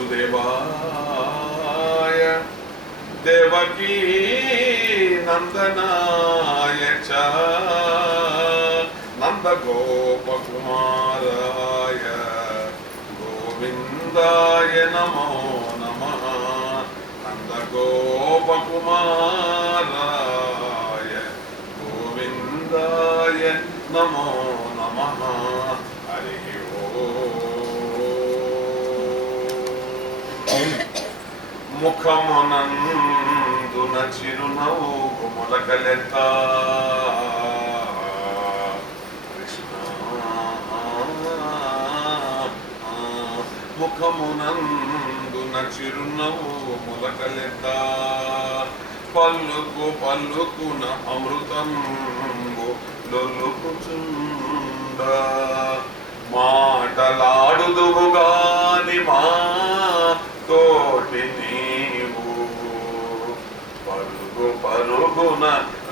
वसुदेवाय देवकी नंदनाय च नंदगोपकुमाराय गोविंदाय नमो नमः नंदगोपकुमाराय गोविंदाय नमो नमः हरि ओम ముఖమునందున చిరునవ్వు మొలకలెత్త కృష్ణ ముఖమునందున చిరునవ్వు మొలకలెత్త పల్లుకు పల్లుకున అమృతంబు లొల్లుకుచుండ మాటలాడుదువు గాని మా తోటి నీవు పరుగు పరుగున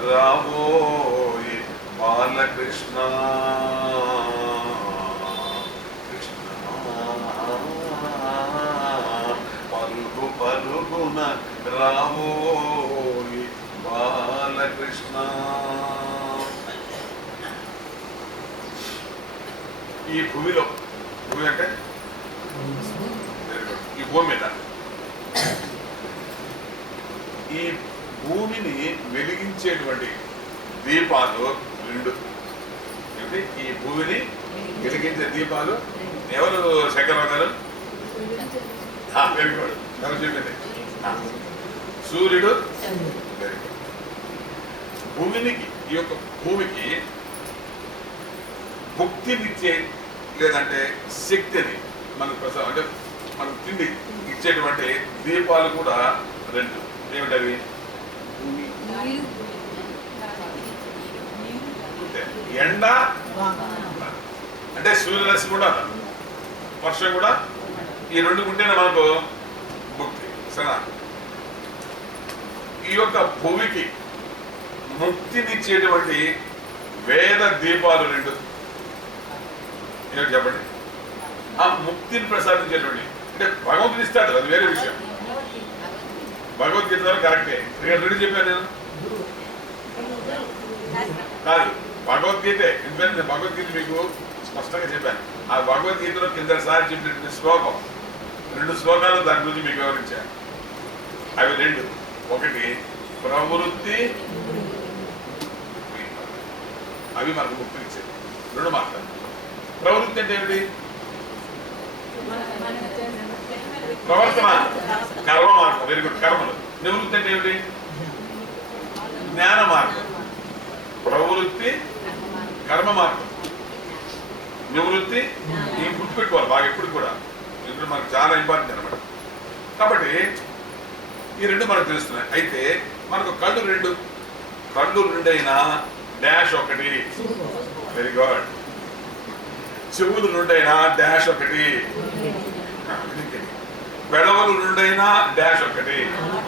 రాబోయి బాలకృష్ణ కృష్ణ పరుగు పరుగున రాబోయి బాలకృష్ణ. ఈ భూమిలో, భూమి అంటే ఈ భూమి మీద, ఈ భూమిని వెలిగించేటువంటి దీపాలు రెండు. అంటే ఈ భూమిని వెలిగించే దీపాలు ఎవరు? శంకరరావు గారు వెరీ గుడ్. చెప్పింది సూర్యుడు. Very good. భూమికి, ఈ యొక్క భూమికి భుక్తినిచ్చే లేదంటే శక్తిని మనకు అంటే మనకు తిండి ఇచ్చేటువంటి దీపాలు కూడా రెండు. ఏమిటవి? ఎండ అంటే సూర్యరశ్మి కూడా, వర్షం కూడా, ఈ రెండు ఉంటేనే మనకు ముక్తి. సరేనా? ఈ యొక్క భూమికి ముక్తినిచ్చేటువంటి వేద దీపాలు రెండు. ఏమిటి చెప్పండి? ఆ ముక్తిని ప్రసాదించేటువంటి, అంటే భగవంతుడు ఇస్తాడు, అది వేరే విషయం. భగవద్గీత కరెక్టే. రెండు చెప్పాను నేను కాదు, భగవద్గీతే. ఎందుకంటే భగవద్గీత మీకు స్పష్టంగా చెప్పాను. ఆ భగవద్గీతలో కిందసారి చెప్పినటువంటి శ్లోకం, రెండు శ్లోకాలు దాని గురించి మీకు వివరించాను. అవి రెండు. ఒకటి ప్రవృత్తి, అవి మనకు ముక్తి ఇచ్చేది. రెండు మాట్లాడు. ప్రవృత్తి అంటే ఏమిటి? ప్రవర్తన, కర్మ మార్గం. Very good. కర్మలు. నివృత్తి అంటే ఏమిటి? జ్ఞాన మార్గం. ప్రవృత్తి కర్మ మార్గం, నివృత్తి ఈ గుర్తుపెట్టుకోవాలి బాగా ఎప్పుడు కూడా. ఇప్పుడు మనకు చాలా ఇంపార్టెంట్ అనమాట. కాబట్టి ఈ రెండు మనకు తెలుస్తున్నాయి. అయితే మనకు కళ్ళు రెండు. కళ్ళు రెండైనా డాష్ ఒకటి. Very good. చెవులు రెండైనా డాష్ ఒకటి. పెదవులు రెండైనా డాష్ ఒకటి.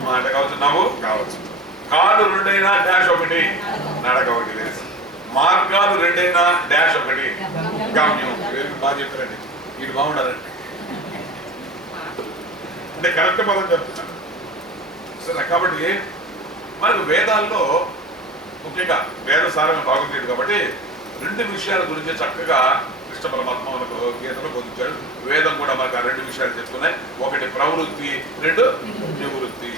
మాట కావచ్చు, నవ్వు కావచ్చు. కాళ్ళు రెండైనా డాష్ ఒకటి, నడక ఒకటి. మార్గాలు రెండైనా డాష్ ఒకటి, గమ్యం. బాగా చెప్పారండి, ఇది బాగుండాలండి. అంటే కరెక్ట్ పదం చెప్తున్నాను. సరే, కాబట్టి మనకు వేదాల్లో ముఖ్యంగా వేద సారమే బాగుంది కాబట్టి రెండు విషయాల గురించి చక్కగా కృష్ణ పరమాత్మ మనకు గీతలో బోధించాడు. వేదం కూడా మనకు ఆ రెండు విషయాలు చెప్తున్నాయి. ఒకటి ప్రవృత్తి, రెండు నివృత్తి.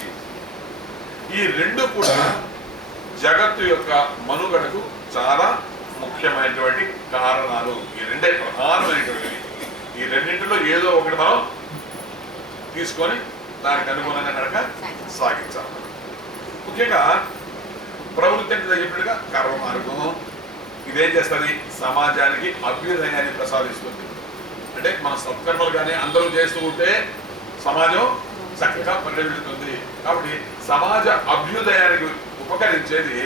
ఈ రెండు కూడా జగత్తు యొక్క మనుగడకు చాలా ముఖ్యమైనటువంటి కారణాలు. ఈ రెండే ప్రధానమైనటువంటి. ఈ రెండింటిలో ఏదో ఒకటి మనం తీసుకొని దానికి అనుగుణంగా నడక సాగించాలి. ముఖ్యంగా ప్రవృత్తి అంటే చెప్పినట్టుగా కర్మ మార్గం. ఇదేం చేస్తుంది? సమాజానికి అభ్యుదయాన్ని ప్రసాదిస్తుంది. అంటే మన సత్కర్మలు కానీ అందరూ చేస్తూ ఉంటే సమాజం చక్కగా పరిణమిస్తుంది. కాబట్టి సమాజ అభ్యుదయానికి ఉపకరించేది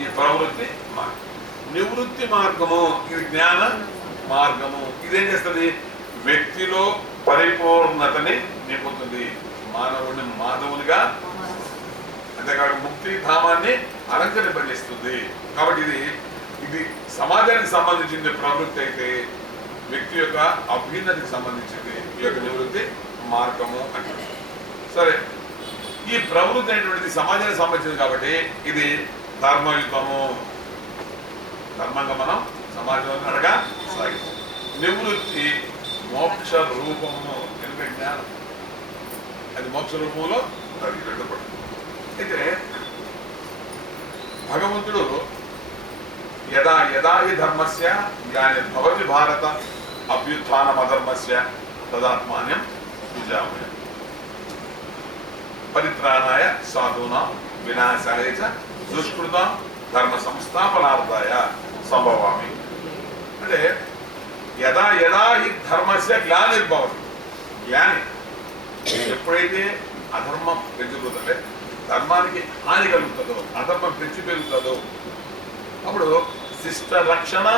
ఈ ప్రవృత్తి మార్గం. నివృత్తి మార్గము ఇది జ్ఞాన మార్గము. ఇదేం చేస్తుంది? వ్యక్తిలో పరిపూర్ణతని నింపుతుంది. మానవుడిని మాధవునిగా, అంతేకాదు ముక్తి ధామాన్ని అలంకరింపజేస్తుంది. కాబట్టి ఇది సమాజానికి సంబంధించిన ప్రవృత్తి అయితే వ్యక్తి యొక్క అభ్యున్నతికి సంబంధించింది ఈ యొక్క నివృత్తి మార్గము అంటారు. సరే, ఈ ప్రవృత్తి అనేటువంటిది సమాజానికి సంబంధించింది కాబట్టి ఇది ధర్మయుతము. ధర్మంగా మనం సమాజంలో నడగా సాగించాలి. నివృత్తి మోక్ష రూపము. ఎందుకంటే జ్ఞానం అది మోక్ష రూపంలో అది రెండు కూడా. అయితే భగవంతుడు యదా యదా హి ధర్మస్య గ్లానిర్భవతి భారత అభ్యుత్థానమధర్మస్య తదాత్మాన్యం సృజామ్యహం పరిత్రాణాయ సాధూనాం వినాశాయ చ దుష్కృతాం ధర్మ సంస్థాపనార్థాయ సంభవామి. అంటే యదా యదా హి ధర్మస్య గ్లానిర్భవతి. గ్లాని ఎప్పుడైతే అధర్మం పెంచుతుందంటే ధర్మానికి హాని కలుగుతుందో, అధర్మం పెంచి పెరుగుతుందో అప్పుడు శిష్ట రక్షణ,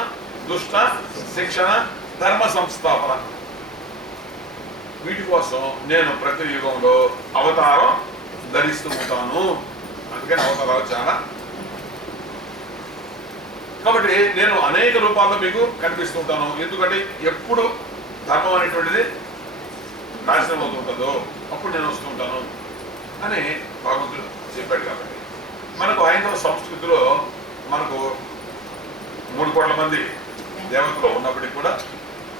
దుష్ట శిక్షణ, ధర్మ సంస్థాపన, వీటి కోసం నేను ప్రతి యుగంలో అవతారం ధరిస్తూ ఉంటాను. అందుకని అవతారాలు చాలా. కాబట్టి నేను అనేక రూపాల్లో మీకు కనిపిస్తూ ఉంటాను. ఎందుకంటే ఎప్పుడు ధర్మం అనేటువంటిది నాశనం అవుతుంటుందో అప్పుడు నేను వస్తూ ఉంటాను అని భగవంతుడు చెప్పాడు. కాబట్టి మనకు హైందవ సంస్కృతిలో మనకు 3 కోట్ల మంది దేవతలు ఉన్నప్పటికీ కూడా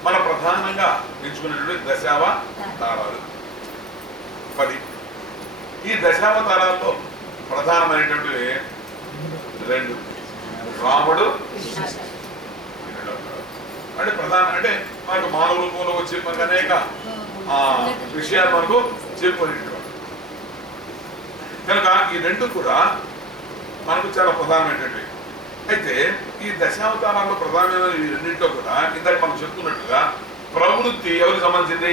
మన ప్రధానంగా ఎంచుకునేటువంటి దశావతారాలు 10. ఈ దశావతారాల్లో ప్రధానమైనటువంటివి 2. రాముడు, అంటే ప్రధాన అంటే మనకు మానవ రూపంలో వచ్చి మనకు అనేక విషయాలు మనకు చెప్పుకునేటువంటి కనుక ఈ 2 కూడా మనకు చాలా ప్రధానమైనటువంటివి. అయితే ఈ దశావతారాల్లో ప్రధానమైన ఈ 2 కూడా ఇందాక మనం చెప్తున్నట్టుగా ప్రవృత్తి ఎవరికి సంబంధించింది?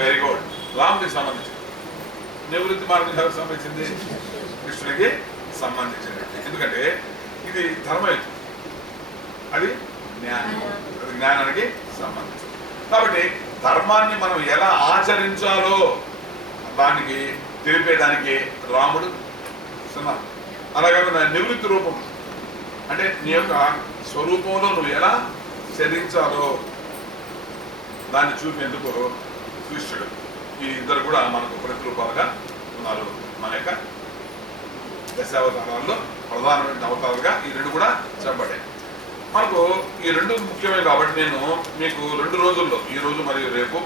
వెరీ గుడ్, రాముడికి సంబంధించింది. నివృత్తి మార్గం ఎవరికి సంబంధించింది? కృష్ణుడికి సంబంధించింది. ఎందుకంటే ఇది ధర్మయుక్తం, అది జ్ఞానం, అది జ్ఞానానికి సంబంధించింది. కాబట్టి ధర్మాన్ని మనం ఎలా ఆచరించాలో దానికి తెలిపేదానికి రాముడు సున్నా. అలాగే నివృత్తి రూపం అంటే నీ యొక్క స్వరూపంలో నువ్వు ఎలా చరించాలో దాన్ని చూపేందుకు కృష్ణుడు. ఈ 2 కూడా మనకు ప్రతిరూపాలుగా ఉన్నారు. మన యొక్క దశావతారాల్లో ప్రధానమైన అవతారాలుగా ఈ 2 కూడా చెప్పబడ్డాయి. మనకు ఈ 2 ముఖ్యమే కాబట్టి నేను మీకు 2 రోజుల్లో, ఈ రోజు మరియు రేపు,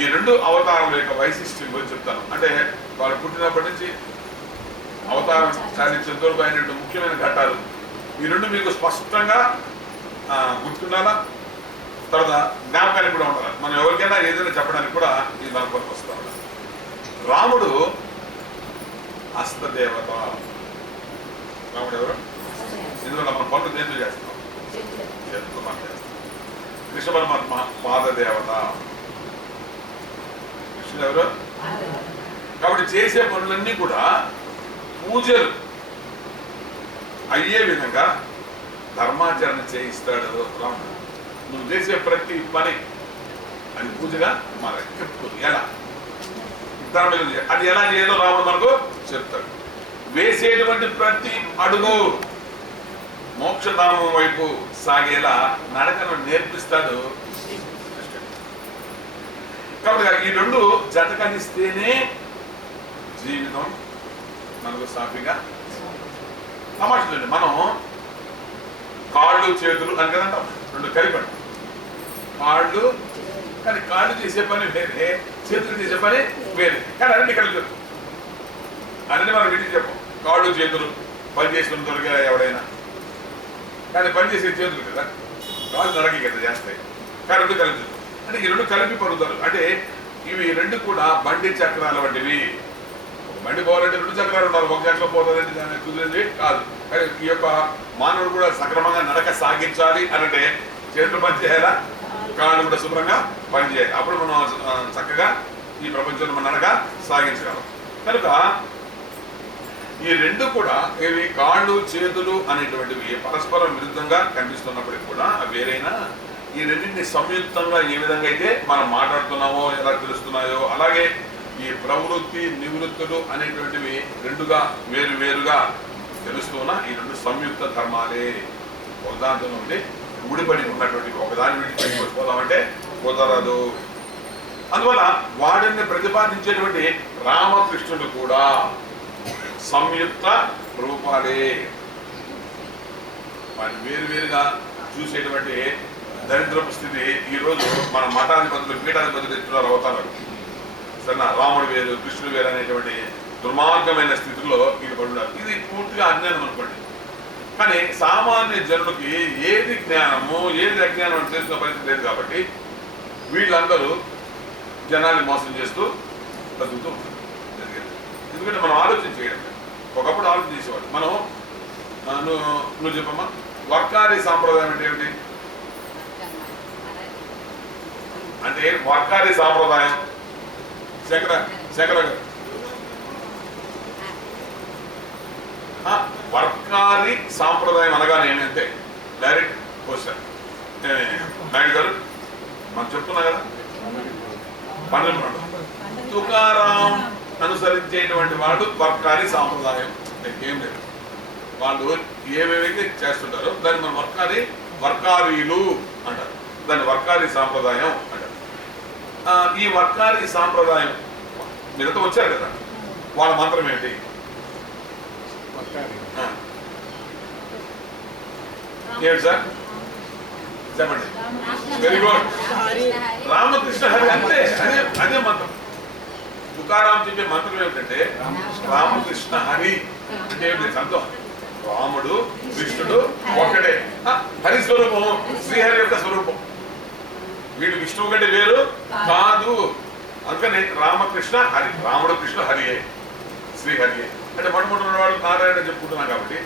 ఈ 2 అవతారాల యొక్క వైశిష్ట్యం గురించి చెప్తాను. అంటే వాళ్ళు పుట్టినప్పటి నుంచి అవతారం సాధించేంత వరకు అయిన ముఖ్యమైన ఘట్టాలు ఈ 2 మీకు స్పష్టంగా గుర్తుండాలా, తర్వాత జ్ఞాపకానికి కూడా ఉండాలి. మనం ఎవరికైనా ఏదైనా చెప్పడానికి కూడా ఈ దాని కొరకు వస్తూ ఉండాలి. రాముడు హస్తదేవత. రాముడు ఎవరు? ఎందుకంటే మన పనులు దేంతో చేస్తున్నాం? చేతులతో మనం చేస్తాం. కృష్ణ పరమాత్మ పాదదేవత. కృష్ణుడు ఎవరు? కాబట్టి చేసే పనులన్నీ కూడా పూజలు అయ్యే విధంగా ధర్మాచరణ చేయిస్తాడు రాముడు. నువ్వు చేసే ప్రతి పని అది పూజగా మారాలి. ఎప్పుడు ఎలా అది ఎలా చేయాలో రాముడు మనకు చెప్తాడు. వేసేటువంటి ప్రతి అడుగు మోక్షధామం వైపు సాగేలా నడకను నేర్పిస్తాడు. కాబట్టి ఈ 2 జత కలిస్తేనే జీవితం మనకు సాఫీగా. తమాషండి, మనం కాళ్ళు చేతులు అని కదంటాం, 2 కలిపండి. కాళ్ళు, కానీ కాళ్ళు చేసే పని వేరే, చేతులు చేసే పని వేరే, కానీ అన్ని కలిపి చెప్తాం. అన్నీ మనం విడిచి చెప్పాం. కాళ్ళు చేతులు పని చేసుకుని దొరికా ఎవడైనా, కానీ పని చేసే చేతులు కదా, కాళ్ళు నడకి కదా చేస్తాయి. కానీ 2 కలిపి అంటే ఈ 2 కలిపి పడుతారు. అంటే ఇవి 2 కూడా బండి చక్రాల వంటివి. బండి పోవాలంటే 2 చక్రాలు ఉండాలి. 1 చక్రం పోతుందంటే దాన్ని కుదిరేది కాదు. కానీ ఈ యొక్క మానవుడు కూడా సక్రమంగా నడక సాగించాలి అనంటే చేతులు పని చేయాలా, కాళ్ళు కూడా శుభ్రంగా పనిచేయాలి. అప్పుడు మనం చక్కగా ఈ ప్రపంచంలో మన నడక సాగించగలం. కనుక ఈ 2 కూడా ఇవి కాళ్ళు చేతులు అనేటువంటివి పరస్పరం విరుద్ధంగా కనిపిస్తున్నప్పటికీ కూడా అవి వేరైనా ఈ 2ని సంయుక్తంగా ఏ విధంగా అయితే మనం మాట్లాడుతున్నామో, ఎలా తెలుస్తున్నాయో, అలాగే ఈ ప్రవృత్తి నివృత్తులు అనేటువంటివి 2గా వేరుగా తెలుస్తున్నా ఈ 2 సంయుక్త ధర్మాలే. ఒకదాంతో నుండి ముడిపడి ఉన్నటువంటి ఒకదాని విడిచిపోదామంటే కుదరదు. అందువల్ల వాడిని ప్రతిపాదించేటువంటి రామకృష్ణుడు కూడా సంయుక్త రూపాలే. వాడిని వేరువేరుగా చూసేటువంటి దరిద్రపు స్థితి ఈరోజు మన మఠాధిపతులు పీఠాధిపతులు ఇస్తున్నారు అవతారాలు. సరేనా, రాముడు వేరు కృష్ణుడు వేరు అనేటువంటి దుర్మార్గమైన స్థితిలో ఇది పడున్నారు. ఇది పూర్తిగా అజ్ఞానం అనుకోండి. కానీ సామాన్య జనుడికి ఏది జ్ఞానము ఏది అజ్ఞానం అని తెలుసుకున్న పరిస్థితి లేదు కాబట్టి వీళ్ళందరూ జనాన్ని మోసం చేస్తూ బతుకుతూ ఉంటారు. ఎందుకంటే మనం ఆలోచన చేయడం. ఒకప్పుడు ఆలోచన చేసేవాడు. మనం నువ్వు చెప్పమ్మా, వర్కారీ సాంప్రదాయం అంటే ఏమిటి? అంటే వర్కారీ సాంప్రదాయం శంకర వర్కారీ సాంప్రదాయం అనగానేమి అంతే డైరెక్ట్ క్వశ్చన్. నాయుడు గారు మనం చెప్తున్నా కదా, పన్నెండు తుకారాం అనుసరించేటువంటి వాడు వర్కారీ సాంప్రదాయం. ఏం లేదు, వాళ్ళు ఏమేమైతే చేస్తుంటారో దాన్ని మనం వర్కారీలు అంటారు. దాన్ని వర్కారీ సాంప్రదాయం అంటారు. ఈ వర్కారీ సాంప్రదాయం మీరంతా వచ్చారు కదా, వాళ్ళ మంత్రం ఏంటి? ఏమిటి సార్ చెప్పండి. Very good, Ramakrishna Hari. అంతే, అదే మంత్రం. తుకారాం చెప్పే మంత్రం ఏమిటంటే రామకృష్ణ హరి అంటే ఏమిటి? సంతోషం. రాముడు కృష్ణుడు ఒకటే. హరి స్వరూపము శ్రీహరి యొక్క స్వరూపం. వీడు విష్ణువు కంటే వేరు కాదు. అందుకని రామకృష్ణ హరి, రాముడు కృష్ణ హరియే శ్రీహరియే. అంటే మొట్టమొదటి వాడు నారాయణ చెప్పుకుంటున్నాం కాబట్టి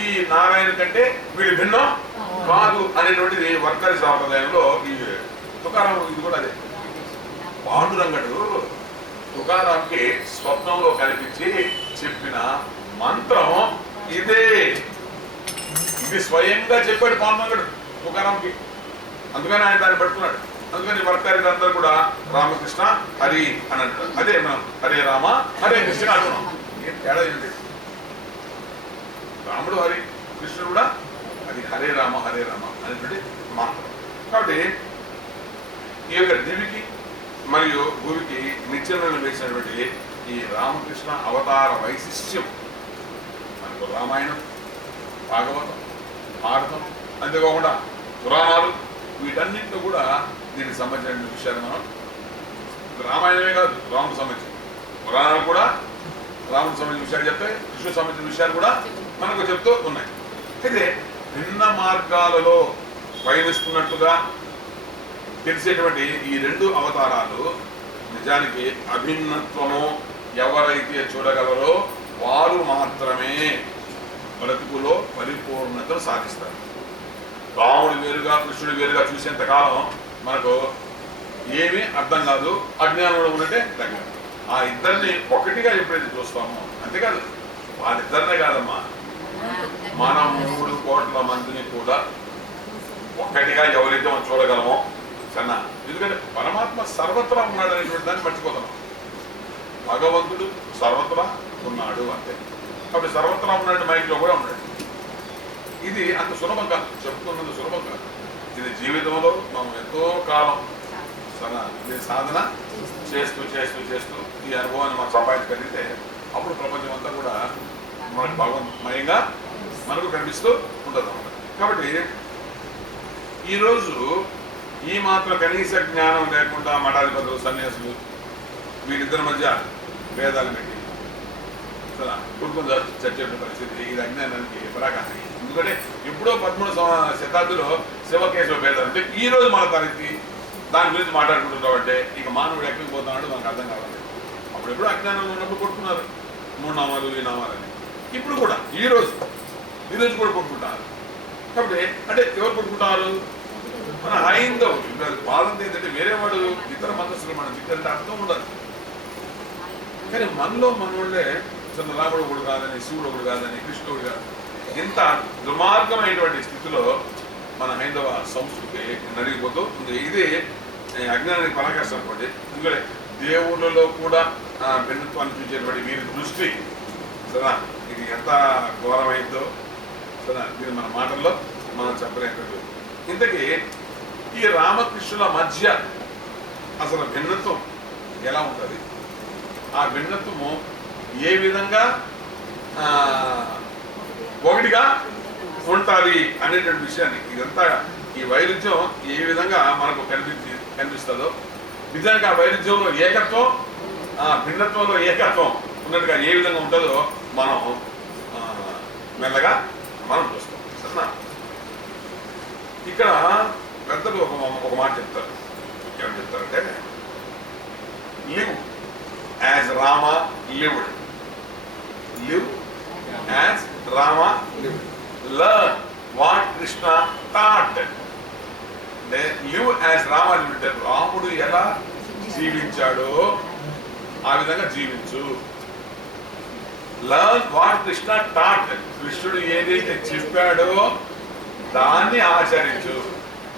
ఈ నారాయణ కంటే వీడు భిన్నం కాదు అనేటువంటిది వర్కరి సాంప్రదాయంలో ఈ తుకారాం. ఇది కూడా అదే. పాండురంగడు తుకారాంకి స్వప్నంలో కల్పించి చెప్పిన మంత్రం ఇదే. ఇది స్వయంగా చెప్పాడు పాండురంగడు తుకారాంకి. అందుకని ఆయన దాన్ని పట్టుకున్నాడు. అందుకని వర్కరి అందరూ కూడా రామకృష్ణ హరి అని అంటారు. అదే మనం హరే రామ హరే కృష్ణ అంటున్నాం. ఏం తేడా ఏంటి? రాముడు హరి, కృష్ణుడు కూడా అది హరే రామ అనేటువంటి మంత్రం. కాబట్టి ఈ యొక్క దివికి మరియు భూమికి నిత్యంలో వేసినటువంటి ఈ రామకృష్ణ అవతార వైశిష్ట్యం మనకు రామాయణం, భాగవతం, భారతం, అంతేకాకుండా పురాణాలు, వీటన్నింటిలో కూడా దీనికి సంబంధించిన విషయాలు మనం రామాయణమే కాదు రాముడికి సంబంధించి పురాణాలు కూడా రాముడికి సంబంధించిన విషయాలు చెప్తాయి, కృష్ణుడికి సంబంధించిన విషయాలు కూడా మనకు చెప్తూ ఉన్నాయి. అయితే భిన్న మార్గాలలో పయనిస్తున్నట్టుగా తెలిసేటువంటి ఈ రెండు అవతారాలు నిజానికి అభిన్నత్వము ఎవరైతే చూడగలరో వారు మాత్రమే బ్రతుకులో పరిపూర్ణతను సాధిస్తారు. రాముడు వేరుగా కృష్ణుడు వేరుగా చూసేంతకాలం మనకు ఏమీ అర్థం కాదు, అజ్ఞానంలో ఉంటే దగ్గర. ఆ ఇద్దరిని ఒకటిగా ఎప్పుడైతే చూస్తామో, అంతేకాదు వాళ్ళిద్దరినే కాదమ్మా, మన 3 కోట్ల మందిని కూడా ఒక్కటిగా ఎవరైతే మనం చూడగలమో సన్నా. ఎందుకంటే పరమాత్మ సర్వత్రా ఉన్నాడు అనేటువంటి దాన్ని మర్చిపోతున్నాం. భగవంతుడు సర్వత్రా ఉన్నాడు అంతే. కాబట్టి సర్వత్రా ఉన్నాడు, మైండ్లో కూడా ఉన్నాడు. ఇది అంత సులభం కాదు, చెప్పుకున్నంత సులభం కాదు. ఇది జీవితంలో మనం ఎంతో కాలం దీని సాధన చేస్తూ చేస్తూ చేస్తూ ఈ అనుభవాన్ని మనం సంపాదించగలిగితే అప్పుడు ప్రపంచం అంతా కూడా మనకు భగవంతమయంగా మనకు కనిపిస్తూ ఉంటుంది అన్నమాట. కాబట్టి ఈరోజు ఈ మాత్రం కనీస జ్ఞానం లేకుండా మఠాధిపతులు, సన్యాసులు వీరిద్దరి మధ్య భేదాలు పెట్టి కుటుంబం చర్చ పరిస్థితి ఇది అజ్ఞానానికి పరాకాష్ఠ. ఎందుకంటే ఎప్పుడో 13వ శతాబ్దిలో శివకేశవ భేదాలు అంటే ఈ రోజు మన తరగతి దాని గురించి మాట్లాడుకుంటున్నాం. అంటే ఇక మానవుడు ఎక్కడికి పోతున్నాడు మనకు అర్థం కావాలి. అప్పుడు ఎప్పుడో అజ్ఞానంలో ఉన్నప్పుడు కొట్టుకున్నారు 3 నామాలు ఈ నామాలని. ఇప్పుడు కూడా ఈ రోజు కూడా కొట్టుకుంటున్నారు. కాబట్టి అంటే ఎవరు కొట్టుకుంటారు? మన హైందవులు. బాధ ఏంటంటే వేరే వాడు ఇతర మతస్థులు మనం తిట్టాలంటే అర్థం ఉండదు. కానీ మనలో మనోళ్ళే రాముడు ఒకడు కాదని, శివుడు ఒకడు కాదని, కృష్ణుడు కాదు, ఇంత దుర్మార్గమైనటువంటి స్థితిలో మన హైందవ సంస్కృతి నలిగిపోతూ ఉంది. ఇది అజ్ఞానానికి పరాకాష్ఠ అనుకోండి. ఎందుకంటే దేవుళ్ళలో కూడా భిన్నత్వాన్ని చూసేటువంటి వీరి దృష్టి సరే ఇది ఎంత ఘోరమైందో సరే దీని మన మాటల్లో మనం చెప్పలేకపోతుంది. ఇంతకీ ఈ రామకృష్ణుల మధ్య అసలు భిన్నత్వం ఎలా ఉంటుంది, ఆ భిన్నత్వము ఏ విధంగా ఒకటిగా ఉంటుంది అనేటువంటి విషయాన్ని, ఇదంతా ఈ వైరుధ్యం ఏ విధంగా మనకు కనిపిస్తుందో, నిజానికి ఆ వైరుధ్యంలో ఏకత్వం, భిన్నత్వంలో ఏకత్వం ఉన్నట్టుగా ఏ విధంగా ఉంటుందో మనం మెల్లగా మనం చూస్తాం. సరేనా? ఇక్కడ పెద్దలు ఒక మాట చెప్తారు. ఏమని చెప్తారంటే, live as Rama lived, live as Rama lived, learn what Krishna taught. అంటే లివ్ యాజ్ రామ లివ్డ్, రాముడు ఎలా జీవించాడో ఆ విధంగా జీవించు. లర్న్ వాట్ కృష్ణ టాట్, కృష్ణుడు ఏదైతే చెప్పాడో దాన్ని ఆచరించు.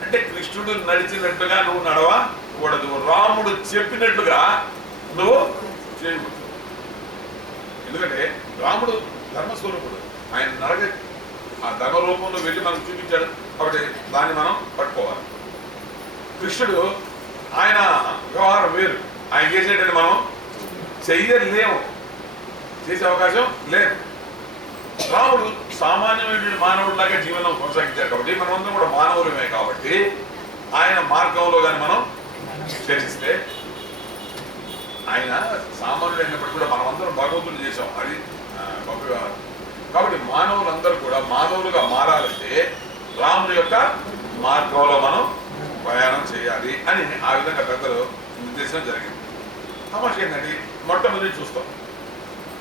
అంటే కృష్ణుడు నడిచినట్టుగా నువ్వు నడవకూడదు, రాముడు చెప్పినట్లుగా నువ్వు చేయకూడదు. ఎందుకంటే రాముడు ధర్మస్వరూపుడు, ఆయన నడక ఆ ధర్మ రూపంలో వెళ్ళి మనకు చూపించాడు కాబట్టి దాన్ని మనం పట్టుకోవాలి. కృష్ణుడు ఆయన వ్యవహారం వేరు, ఆయన చేసేటది మనం చెయ్యలేము, చేసే అవకాశం లేదు. రాముడు సామాన్యమైన మానవుడిలాగా జీవనం కొనసాగించారు కాబట్టి మనమందరం కూడా మానవులమే కాబట్టి ఆయన మార్గంలో కానీ మనం చరిస్తే, ఆయన సామాన్యుడు అయినప్పటికీ కూడా మనమందరం భగవంతుడు చేసాం, అది గొప్ప వ్యవహారం. కాబట్టి మానవులందరూ కూడా మానవులుగా మారాలంటే రాముడి యొక్క మార్గంలో మనం ప్రయాణం చేయాలి అని ఆ విధంగా పెద్దలు నిర్దేశం జరిగింది. సమస్య ఏంటంటే, మొట్టమొదటి చూస్తాం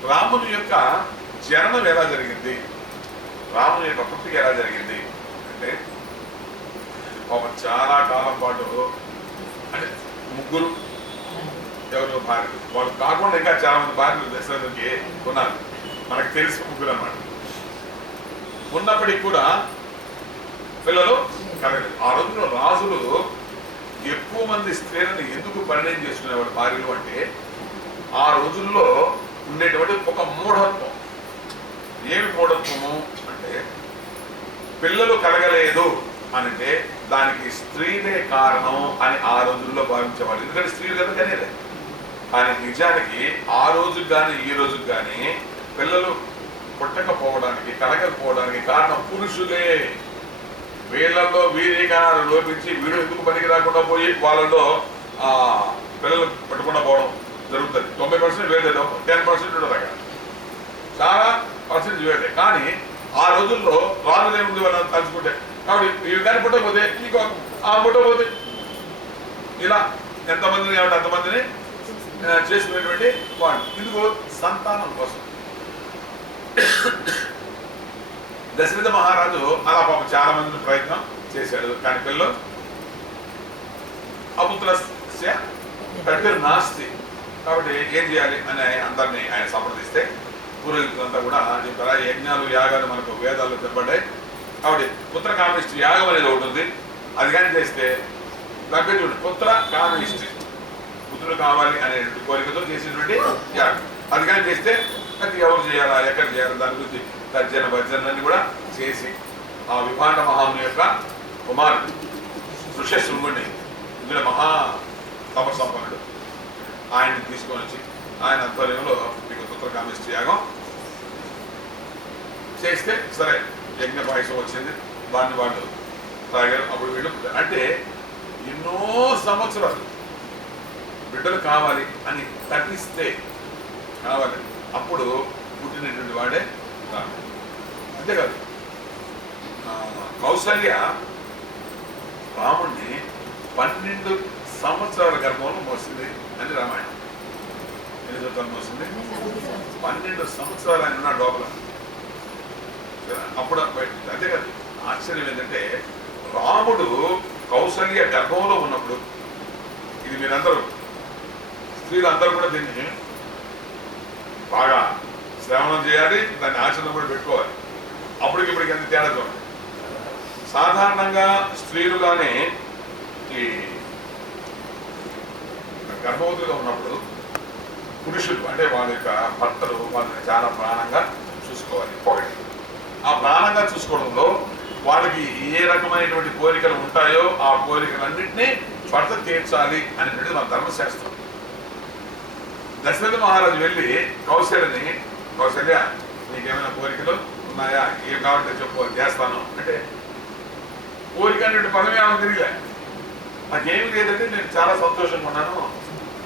రాముని యొక్క జననం ఎలా జరిగింది, రాముని యొక్క పుట్టిక ఎలా జరిగింది అంటే, ఒక చాలా కాలం పాటు అంటే ముగ్గురు ఎవరు భార్యలు, వాళ్ళు కాకుండా ఇంకా చాలా మంది భార్యలు దశరథుడికి ఉన్నారు, మనకు తెలిసిన ముగ్గురు అన్నమాట. ఉన్నప్పటికీ కూడా పిల్లలు కలగలేదు. ఆ రోజుల్లో రాజులు ఎక్కువ మంది స్త్రీలను ఎందుకు పరిణయం చేసుకునేవాడు భార్యలు అంటే, ఆ రోజుల్లో ఉండేటువంటి ఒక మూఢత్వం. ఏమి మూఢత్వము అంటే, పిల్లలు కలగలేదు అంటే దానికి స్త్రీలే కారణం అని ఆ రోజుల్లో భావించేవాళ్ళు. ఎందుకంటే స్త్రీలు కదా కనేది. కానీ నిజానికి ఆ రోజుకి కానీ ఈ రోజుకి కానీ పిల్లలు పుట్టకపోవడానికి, కలగకపోవడానికి కారణం పురుషులే. వీళ్ళల్లో వీరీకణాలు లోపించి వీడు ఎందుకు పనికి రాకుండా పోయి వాళ్ళలో పిల్లలు పట్టకుండా పోవడం జరుగుతుంది. 90% వేరేదో, 10% రకాల చాలా పర్సెంట్ వేరే. కానీ ఆ రోజుల్లో రాజులే ఉంది వాళ్ళని తలుచుకుంటే, కాబట్టి ఇవి కానీ పుట్టకపోతే ఇంకో పుట్టకపోతే ఇలా ఎంతమందిని కాబట్టి అంతమందిని చేసుకునేటువంటి వాళ్ళు. ఇందుకు సంతానం కోసం దశరథ మహారాజు అలా పాపం చాలా మంది ప్రయత్నం చేశాడు, కానీ పిల్లలు అపుత్రస్య కట్టిరు నాస్తి. కాబట్టి ఏం చేయాలి అని అందరినీ ఆయన సంప్రదిస్తే పూర్వీకులంతా కూడా చెప్పారా, యజ్ఞాలు యాగాలు మనకు వేదాలు చెప్పబడ్డాయి కాబట్టి పుత్ర కామిష్టి యాగం అనేది ఒకటి ఉంది, అది కానీ చేస్తే దగ్గర చూడండి, పుత్ర కామిష్టి, పుత్రుడు కావాలి అనేటువంటి కోరికతో చేసేటువంటి యాగం, అది కానీ చేస్తే అది ఎవరు చేయాలా, ఎక్కడ చేయాలి, దాని గురించి తర్జన భర్జనలన్నీ కూడా చేసి ఆ విభాండ మహాముని యొక్క కుమారుడు ఋష్యశృంగుడిని, ఇందులో మహా తపస్సంపన్నుడు, ఆయన్ని తీసుకొని వచ్చి ఆయన ఆధ్వర్యంలో మీకు పుత్ర కామిష్టి యాగం చేస్తే సరే యజ్ఞ పాయసం వచ్చింది, దాన్ని వాళ్ళు తాగారు. అప్పుడు వీళ్ళు అంటే ఎన్నో సంవత్సరాలు బిడ్డలు కావాలి అని తప్పిస్తే కావాలి, అప్పుడు పుట్టినటువంటి వాడే రాముడు. అంతేకాదు కౌసల్య రాముడిని 12 సంవత్సరాల గర్భంలో మోసింది అని రామాయణం. ఎన్ని సంవత్సరాలు మోసింది? 12 సంవత్సరాలు ఆయన ఉన్నాడు లోపల. అప్పుడు అంతేకాదు ఆశ్చర్యం ఏంటంటే, రాముడు కౌసల్య గర్భంలో ఉన్నప్పుడు, ఇది మీరందరూ స్త్రీలందరూ కూడా దీన్ని బాగా శ్రవణం చేయాలి, దాన్ని ఆచరణ కూడా పెట్టుకోవాలి. అప్పటికిప్పటికి ఎంత తేడా చూడండి. సాధారణంగా స్త్రీలు కానీ ఈ గర్భవతులుగా ఉన్నప్పుడు పురుషులు అంటే వాళ్ళ యొక్క భర్తలు వాళ్ళని చాలా ప్రాణంగా చూసుకోవాలి. ఒకటి, ఆ ప్రాణంగా చూసుకోవడంలో వాళ్ళకి ఏ రకమైనటువంటి కోరికలు ఉంటాయో ఆ కోరికలన్నింటినీ భర్త తీర్చాలి అనేటువంటిది మన ధర్మశాస్త్రం. దశరథ మహారాజు వెళ్ళి కౌశల్య నీకేమైనా కోరికలు ఉన్నాయా, ఏం కావాలంటే చెప్పు చేస్తాను అంటే, కోరిక అనేటువంటి పదమే ఆమె తిరిగిలే. నాకేమి లేదంటే నేను చాలా సంతోషంగా ఉన్నాను,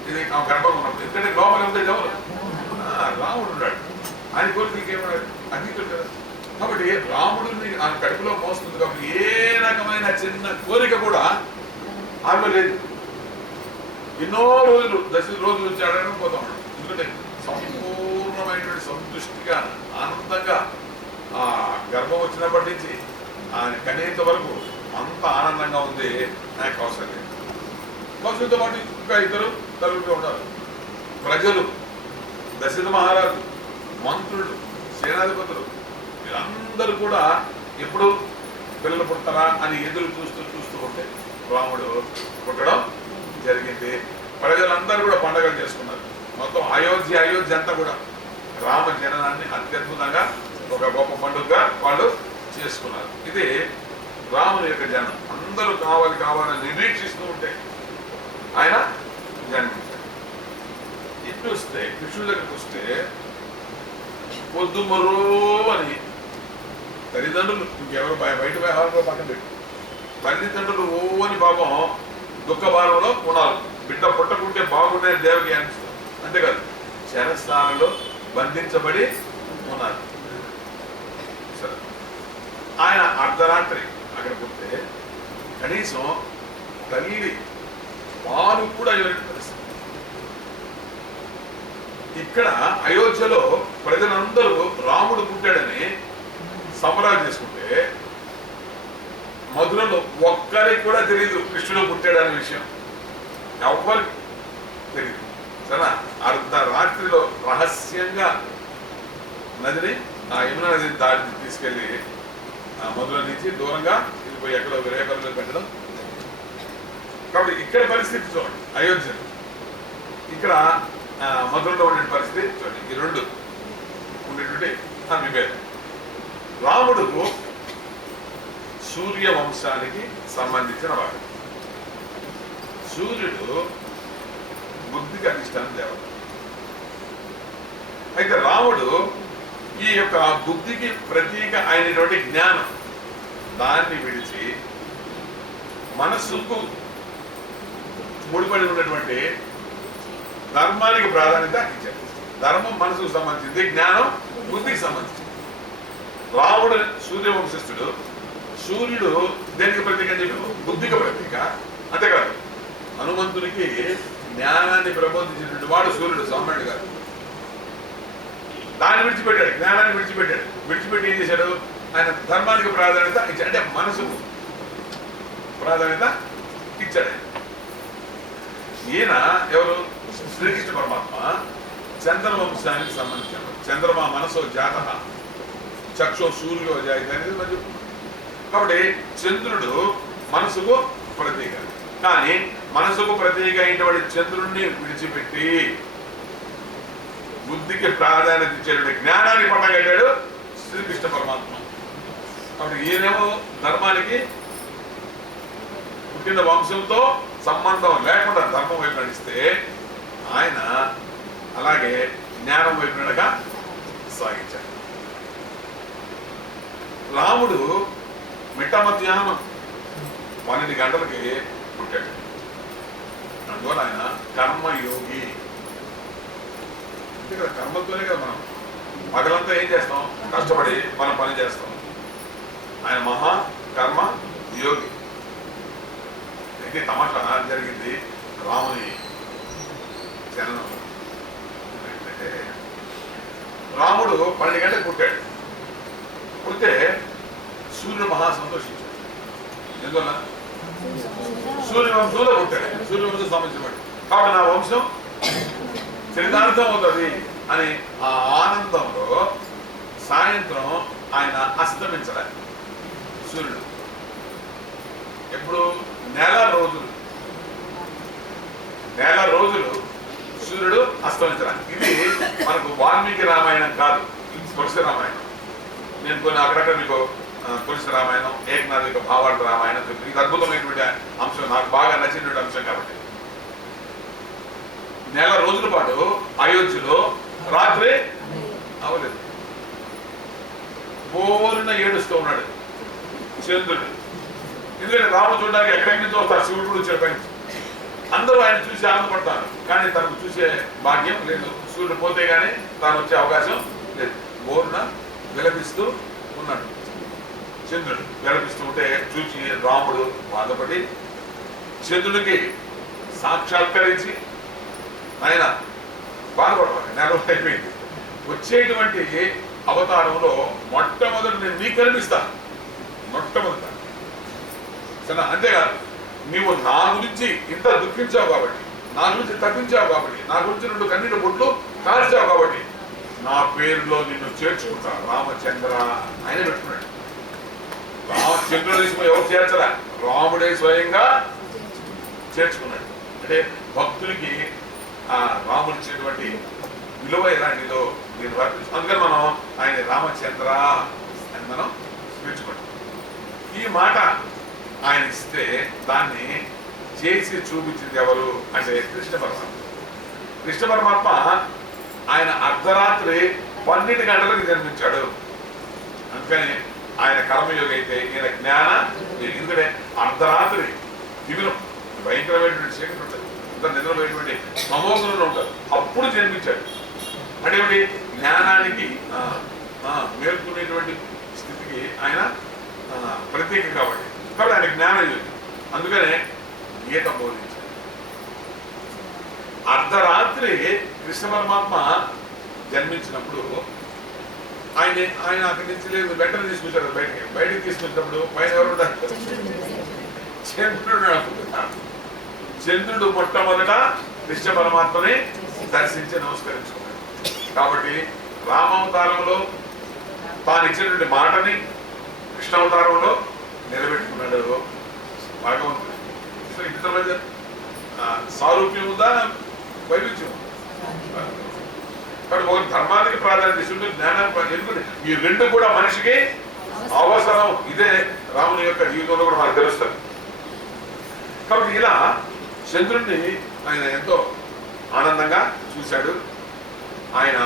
ఇది గర్భంగా ఉన్నప్పుడు. ఎందుకంటే లోపల ఉంటే ఎవరు రాముడు ఉన్నాడు, ఆయన కోరికలకి ఏమన్నాడు అతీతుడు కదా. కాబట్టి రాముడిని ఆమె కడుపులో మోస్తుంది కాబట్టి ఏ రకమైన చిన్న కోరిక కూడా ఆమె లేదు. ఎన్నో రోజులు రోజుల నుంచి అడగడం పోతా ఉన్నాడు. ఎందుకంటే సంపూర్ణమైనటువంటి సంతుష్టిగా ఆనందంగా ఆ గర్భం వచ్చినప్పటి నుంచి ఆయన కనేంత వరకు అంత ఆనందంగా ఉంది ఆయన కౌశల్యతో పాటు ఇంకా ఇద్దరు తల్లుగా ఉన్నారు. ప్రజలు, దశరథ మహారాజు, మంత్రులు, సేనాధిపతులు వీళ్ళందరూ కూడా ఎప్పుడు పిల్లలు పుడతారా అని ఎదురు చూస్తూ ఉంటే రాముడు పుట్టడం జరిగింది. ప్రజలందరూ కూడా పండుగలు చేసుకున్నారు. మొత్తం అయోధ్య అంతా కూడా రామ జననాన్ని అత్యద్భుతంగా ఒక గొప్ప పండుగగా వాళ్ళు చేసుకున్నారు. ఇది రాముని యొక్క జనం. అందరూ కావాలని నిరీక్షిస్తూ ఉంటే ఆయన జన్మించారు. ఇటు వస్తే కృష్ణుడి దగ్గరికి వస్తే పొద్దుమరో అని తల్లిదండ్రులు ఇంకెవరు బయట వ్యవహారంలో పక్కన పెట్టి తల్లిదండ్రులు ఓ అని పాపం దుఃఖ భారంలో ఉన్నారు. బిడ్డ పుట్టకుంటే బాగుండే దేవకి అనిపిస్తుంది. అంతేకాదు శరస్థానంలో బంధించబడి ఉన్నారు. సరే, ఆయన అర్ధరాత్రి అక్కడ పుట్టే కనీసం తల్లి పాలు కూడా పరిస్థితి. ఇక్కడ అయోధ్యలో ప్రజలందరూ రాముడు పుట్టాడని సంబరాలు చేసుకుంటే మధురలో ఒక్కరికి కూడా తెలియదు కృష్ణుడు పుట్టాడనే విషయం. ఎవ్వరికి తెలియదు. సరే, అర్ధరాత్రిలో రహస్యంగా నదిని ఆ యమున నదిని దాటి తీసుకెళ్లి మధుర నుంచి దూరంగా వెళ్ళిపోయి ఎక్కడో విరేకల్లో పెట్టడం. కాబట్టి ఇక్కడ పరిస్థితి చూడండి, అయోధ్యలో ఇక్కడ మధురలో ఉండే పరిస్థితి చూడండి. ఈ రెండు ఉండేటువంటి విభేదం. రాముడు సూర్య వంశానికి సంబంధించిన వాడు. సూర్యుడు బుద్ధికి అధిష్టాన దేవత. అయితే రాముడు ఈ యొక్క బుద్ధికి ప్రతీక అయినటువంటి జ్ఞానం దాన్ని విడిచి మనస్సుకు ముడిపడి ఉన్నటువంటి ధర్మానికి ప్రాధాన్యత ఇచ్చాడు. ధర్మం మనసుకు సంబంధించింది, జ్ఞానం బుద్ధికి సంబంధించింది. రాముడు సూర్యవంశస్థుడు. సూర్యుడు దేనికి ప్రతీక అని చెప్పి బుద్ధికి ప్రతీక. అంతేకాదు హనుమంతునికి జ్ఞానాన్ని ప్రబోధించినటువంటి వాడు సూర్యుడు, సామాన్యుడు గారు. దాన్ని విడిచిపెట్టాడు, జ్ఞానాన్ని విడిచిపెట్టి ఏం చేశాడు? ఆయన ధర్మానికి ప్రాధాన్యత ఇచ్చాడు, అంటే మనసుకు ప్రాధాన్యత ఇచ్చాడు. ఈయన ఎవరు? శ్రీకృష్ణ పరమాత్మ చంద్రవంశానికి సంబంధించాడు. చంద్రమా మనసో జాత చక్షో సూర్యులో జాయిత అనేది మనం చెప్పుకున్నాం. కాబట్టి చంద్రుడు మనసుకు ప్రతీక. కానీ మనసుకు ప్రతీక అయినటువంటి చంద్రుడిని విడిచిపెట్టి బుద్ధికి ప్రాధాన్యత ఇచ్చేటువంటి జ్ఞానాన్ని పట్టగలిగాడు శ్రీకృష్ణ పరమాత్మ. కాబట్టి ఈయనేమో ధర్మానికి పుట్టిన వంశంతో సంబంధం లేకుండా ధర్మం వైపు నడిస్తే, ఆయన అలాగే జ్ఞానం వైపు నడక సాగించాడు. రాముడు మిట్ట మధ్యాహ్నం 12 గంటలకి పుట్టాడు. అందువల్ల ఆయన కర్మయోగి. అంతే కదా, కర్మతోనే కదా మనం పగలంతా ఏం చేస్తాం? కష్టపడి మనం పని చేస్తాం. ఆయన మహా కర్మ యోగి. అయితే తమాషా జరిగింది రాముని జననం. ఏంటంటే రాముడు 12 గంటలకు పుట్టాడు. పుడితే సూర్యుడు మహా సంతోషించాడు. ఎందువల్ల? సూర్యవంశంలో పుట్టాడు, సూర్యవంశం సంబంధించబడి. కాబట్టి నా వంశం చరితార్థం అవుతుంది అని ఆ ఆనందంలో సాయంత్రం ఆయన అస్తమించలే. సూర్యుడు ఎప్పుడు? నెల రోజులు సూర్యుడు అస్తమించడానికి. ఇది మనకు వాల్మీకి రామాయణం కాదు, తులసి రామాయణం. నేను కొన్ని అక్కడక్కడ మీకు తులసి రామాయణం, ఏకనాథ్ యొక్క భావార్థ రామాయణం చెప్తుంది. ఇది అద్భుతమైనటువంటి అంశం, నాకు బాగా నచ్చినటువంటి అంశం. కాబట్టి నెల రోజుల పాటు అయోధ్యలో రాత్రి అవలేదు. బోరున ఏడుస్తూ ఉన్నాడు చంద్రుడు. ఎందుకంటే రాముడు చూడడానికి ఎక్కడి నుంచి వస్తారు, శివుడు కూడా వచ్చాడు పైన. అందరూ ఆయన చూసి ఆనందపడతారు, కానీ తనకు చూసే భాగ్యం లేదు. సూర్యుడు పోతే గానీ తాను వచ్చే అవకాశం లేదు. బోరున విలపిస్తూ ఉన్నాడు చంద్రుడు. విలపిస్తూ ఉంటే చూసి రాముడు బాధపడి చంద్రుడికి సాక్షాత్కరించి ఆయన బాధపడవాలి. నెల అయిపోయింది. వచ్చేటువంటి అవతారంలో మొట్టమొదటి నేను నీకు కనిపిస్తాను, మొట్టమొదట. సరే, అంతేకాదు నీవు నా గురించి ఇంత దుఃఖించావు కాబట్టి, నా గురించి తప్పించావు కాబట్టి, నా గురించి 2 కన్నీటి బొట్లు కాల్చావు కాబట్టి నా పేరులో నిన్ను చేర్చుకుంటా రామచంద్ర ఆయన పెట్టుకున్నాడు. రామచంద్రుడి ఎవరు చేర్చరా, రాముడే స్వయంగా చేర్చుకున్నాడు. అంటే భక్తులకి ఆ రాముడు ఇచ్చేటువంటి విలువ ఎలాంటిదో దీన్ని వర్తించు. అందుకని మనం ఆయన రామచంద్ర అని మనం పిలుచుకుంటాం. ఈ మాట ఆయన ఇస్తే దాన్ని చేసి చూపించింది ఎవరు అంటే కృష్ణ పరమాత్మ. కృష్ణ పరమాత్మ ఆయన అర్ధరాత్రి 12 గంటలకు జన్మించాడు. అందుకని ఆయన కర్మయోగి అయితే ఈయన జ్ఞాన. ఎందుకంటే అర్ధరాత్రి దిగులు భయంకరమైనటువంటి చీకటి ఉంటుంది, నిద్రపోయేటువంటి సమోగుణంలో ఉంటారు, అప్పుడు జన్మించాడు. అంటే ఏమిటి, జ్ఞానానికి మేల్కొనేటువంటి స్థితికి ఆయన ప్రత్యేక కాబట్టి ఆయన జ్ఞానయోగి. అందుకనే గీత బోధించాడు. అర్ధరాత్రి కృష్ణ పరమాత్మ జన్మించినప్పుడు ఆయన అక్కడి నుంచి లేదు, వెంటనే తీసుకొచ్చాడు. బయటికి తీసుకొచ్చినప్పుడు పైన ఎవరు చంద్రుడు మొట్టమొదట కృష్ణ పరమాత్మని దర్శించి నమస్కరించుకున్నాడు. కాబట్టి రామావతారంలో తాను ఇచ్చినటువంటి మాటని కృష్ణావతారంలో నిలబెట్టుకున్నాడు భగవంతుడు. ఇతర మధ్య సారూప్యం ఉందా, వైవిధ్యం. కాబట్టి ఒక ధర్మానికి ప్రాధాన్యత ఇస్తుంది, జ్ఞానానికి. ఎందుకంటే ఈ 2 కూడా మనిషికి అవసరం. ఇదే రాముని యొక్క జీవితంలో కూడా మనకు తెలుస్తుంది. కాబట్టి ఇలా చంద్రుడిని ఆయన ఎంతో ఆనందంగా చూశాడు. ఆయన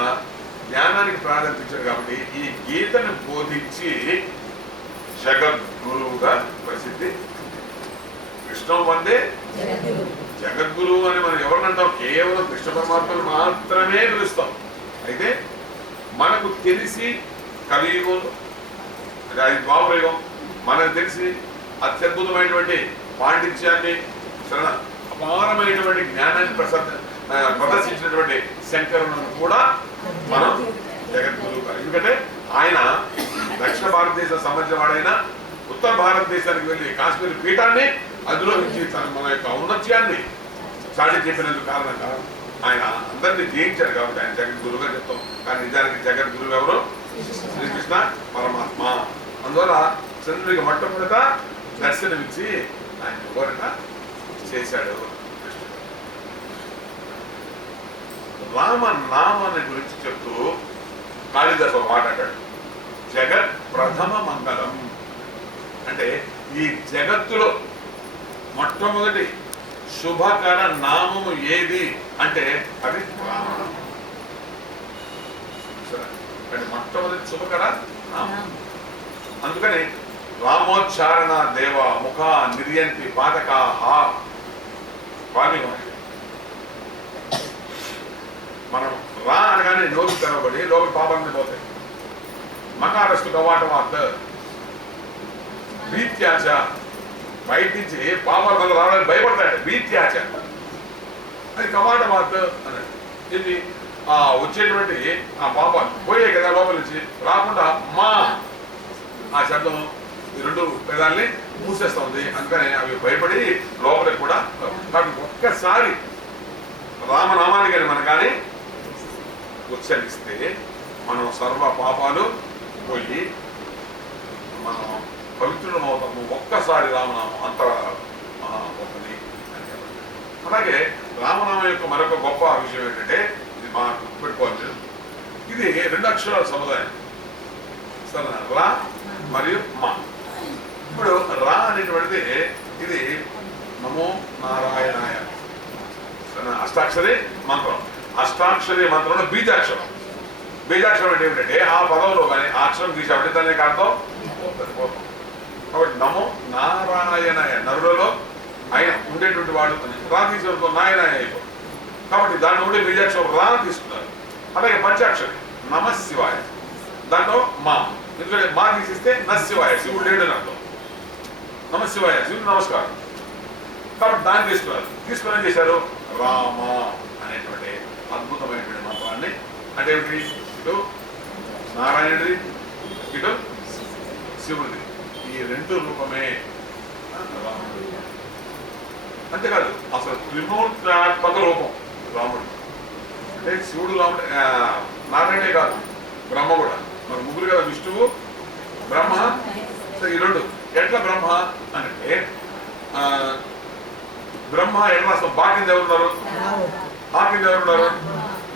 జ్ఞానానికి ప్రాధాన్యత ఇచ్చాడు. కాబట్టి ఈ గీతను బోధించి జగద్గురువుగా ప్రసిద్ధి. కృష్ణం వందే జగద్గురువు అని మనం ఎవరినంటాం, కేవలం కృష్ణ పరమాత్మను మాత్రమే పిలుస్తాం. అయితే మనకు తెలిసి కలియుగంలో, అది ద్వాపరయుగం, మనకు తెలిసి అత్యద్భుతమైనటువంటి పాండిత్యాన్ని, అపారమైనటువంటి జ్ఞానాన్ని ప్రదర్శించినటువంటి శంకరులను కూడా మనం జగద్గురువు. ఎందుకంటే ఆయన దక్షిణ భారతదేశం సంబంధించిన వాడైనా ఉత్తర భారతదేశానికి వెళ్ళి కాశ్మీర్ పీఠాన్ని అధిరోహించి మన యొక్క ఔన్నత్యాన్ని చాటి చెప్పినందుకు కారణంగా ఆయన అందరినీ జయించాడు. కాబట్టి ఆయన జగద్గురువుగా చెప్తాం. కానీ నిజానికి జగద్గురువు ఎవరు? శ్రీకృష్ణ పరమాత్మ. అందువల్ల చంద్రుడికి మొట్టమొదట దర్శనమిచ్చి ఆయన కోరిక చేశాడు. రామ నామాన్ని గురించి చెప్తూ కాళిదాసు ఒక మాట అంటాడు, జగత్ ప్రథమ మంగళం. అంటే ఈ జగత్తులో మొట్టమొదటి శుభకర నామము ఏది అంటే అది రామనామం. అంటే మొట్టమొదటి శుభకర నామం. అందుకని రామోచ్చారణ దేవ ముఖ నిర్యంతి పాతకా మనం రా అనగానే నోరు తెరవబడి లోపల పాపాలని పోతాయి. మకారస్తు కవాటవార్త భీత్యాచ, బయట నుంచి పాపాల వల్ల రావడానికి భయపడతాడు. భీత్యాచ అది కవాటవార్త అన్నాడు. ఇది వచ్చేటువంటి ఆ పాపాలు పోయే కదా లోపల నుంచి రాకుండా మా ఆ శబ్దం ఈ 2 పెదాల్ని మూసేస్తా ఉంది. అందుకని అవి భయపడి లోపలికి కూడా. కాబట్టి ఒక్కసారి రామనామాన్ని కానీ మనం కానీ ఉచ్చరిస్తే మనం సర్వ పాపాలు పోయి మనం పవిత్రులం అవుతాము. ఒక్కసారి రామనామం అంత గొప్పది అని. అలాగే రామనామం యొక్క మరొక గొప్ప విషయం ఏంటంటే, ఇది మనం గుర్తుపెట్టుకోవాలి, ఇది 2 అక్షరాల సముదాయం. సరే, రా మరియు మా. ఇప్పుడు రా అనేటువంటిది ఇది నమో నారాయణాయ అష్టాక్షరి మంత్రం. అష్టాక్షరి మంత్రంలో బీజాక్షరం. బీజాక్షరం అంటే ఏమిటంటే ఆ పదంలో కానీ ఆ అక్షరం తీసేవాడి దానికి అర్థం కాబట్టి నమో నారాయణాయ నరులలో ఆయన ఉండేటువంటి వాడు రా తీసేవాడితో నాయనాయ అయిపో. కాబట్టి దాంట్లో ఉండే బీజాక్షరం రా తీసుకున్నారు. అలాగే పంచాక్షరి నమ శివాయ, దాంట్లో మా, ఎందుకంటే మా తీసిస్తే నశివాయ శివుడు లేడని అర్థం. నమ శివాయ శివుడు నమస్కారం. కాబట్టి దాన్ని తీసుకున్నారు. తీసుకుని ఏం చేశారు? రామ అనేటువంటి అద్భుతమైనటువంటి మంత్రాన్ని, అంటే ఇటు నారాయణుడి ఇటు శివుడిది, ఈ రెండు రూపమే రాముడు. అంతేకాదు అసలు త్రిమూర్తాత్మక రూపం రాముడు. అంటే శివుడు రాముడు నారాయణే కాదు, బ్రహ్మ కూడా. మరి ముగ్గురు కదా, విష్ణువు బ్రహ్మ. ఈ రెండు ఎట్లా బ్రహ్మ అంటే బ్రహ్మ ఎట్లా రాస్తాం? బా కింద ఎవరున్నారు? ఆ కింద ఎవరున్నారు?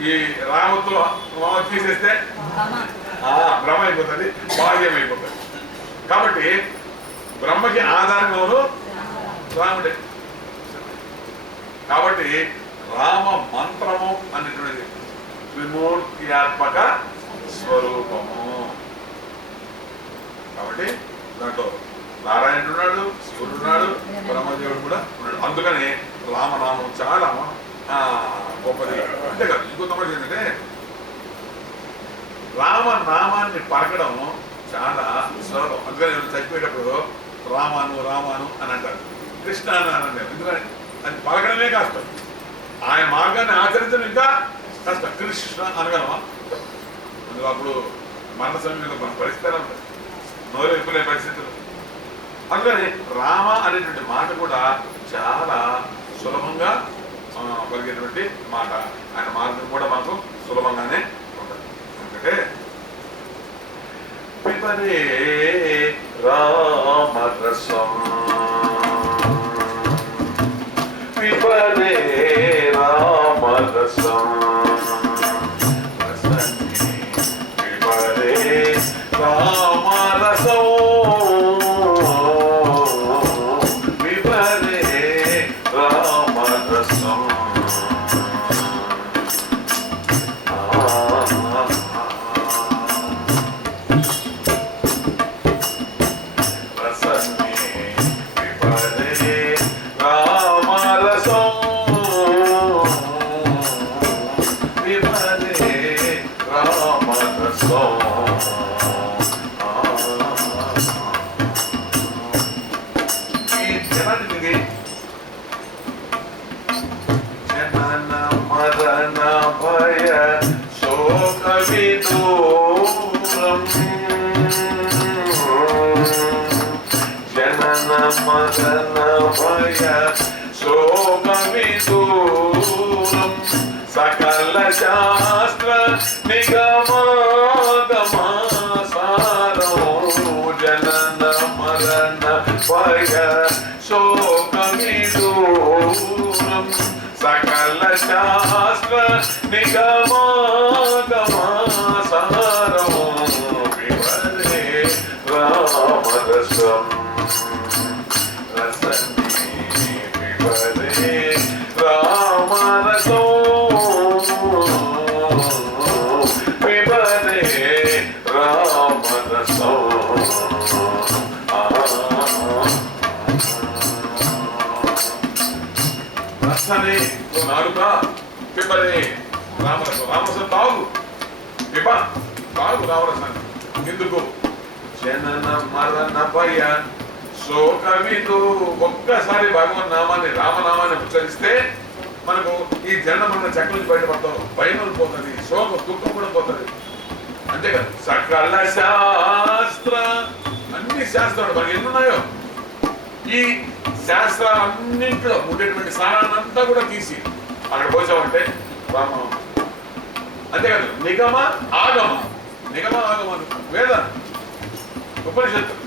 ఈ రాముతో తీసేస్తే బ్రహ్మ అయిపోతుంది, భాగ్యం అయిపోతుంది. కాబట్టి బ్రహ్మకి ఆధారంగాను రాముడే. కాబట్టి రామ మంత్రము అనేటువంటిది త్రిమూర్త్యాత్మక స్వరూపము. కాబట్టి దాంట్లో నారాయణుడు ఉన్నాడు, శివుడు ఉన్నాడు, బ్రహ్మదేవుడు కూడా ఉన్నాడు. అందుకని రామనామం చాలా గొప్పది. అంతేకాదు ఇంకొక మాట ఏంటంటే రామనామాన్ని పలకడం చాలా సులభం. అందుకని చచ్చిపోయేటప్పుడు రామాను రామాను అని అంటారు, కృష్ణ అని అన్నారు. ఎందుకని అది పలకడమే కష్టం, ఆయన మార్గాన్ని ఆచరించడం ఇంకా కష్టం. కృష్ణ అనగలమా? అందులో అప్పుడు మరణ సమయంలో మన పరిస్థితులు ఉంటాయి, నోరు ఎక్కువ పరిస్థితులు. అందుకని రామ అనేటువంటి మాట కూడా చాలా సులభంగా పలికేటువంటి మాట. ఆయన మార్గం కూడా మనకు సులభంగానే ఉంటుంది. ఎందుకంటే పిపరే రామరసం, పిపరే రామరసం, పిపరే రామరసం, పిపరే రామరసం. మదన భయ శోక విదూరం సకల శాస్త్ర నిగమాగమాసారం జనన మరణ భయ శోక విదూరం సకల శాస్త్ర నిగమాగమాసారం వివరే రామరసం. నాలుక పిపరే రామరసం, రామరసం తాగు, పిప తాగు రామరసాన్ని. ఎందుకు? జనన మరణ భయ శోక విదు. ఒక్కసారి భగవన్ నామాన్ని రామనామాన్ని ఉచ్చరిస్తే మనకు ఈ జననం ఉన్న చక్రం నుంచి బయటపడతాం, భయం పోతుంది, శోకం దుఃఖం కూడా పోతుంది. అంతేకాదు సకల శాస్త్ర, అన్ని శాస్త్రాలు మనకి ఎన్నున్నాయో ఈ శాస్త్రాలన్నింటిలో ఉండేటువంటి సారాన్నంతా కూడా తీసి అక్కడ పోసామంటే రామనామం. అంతేకాదు నిగమ ఆగమ, నిగమ ఆగమాలు, వేద ఉపనిషత్తులు,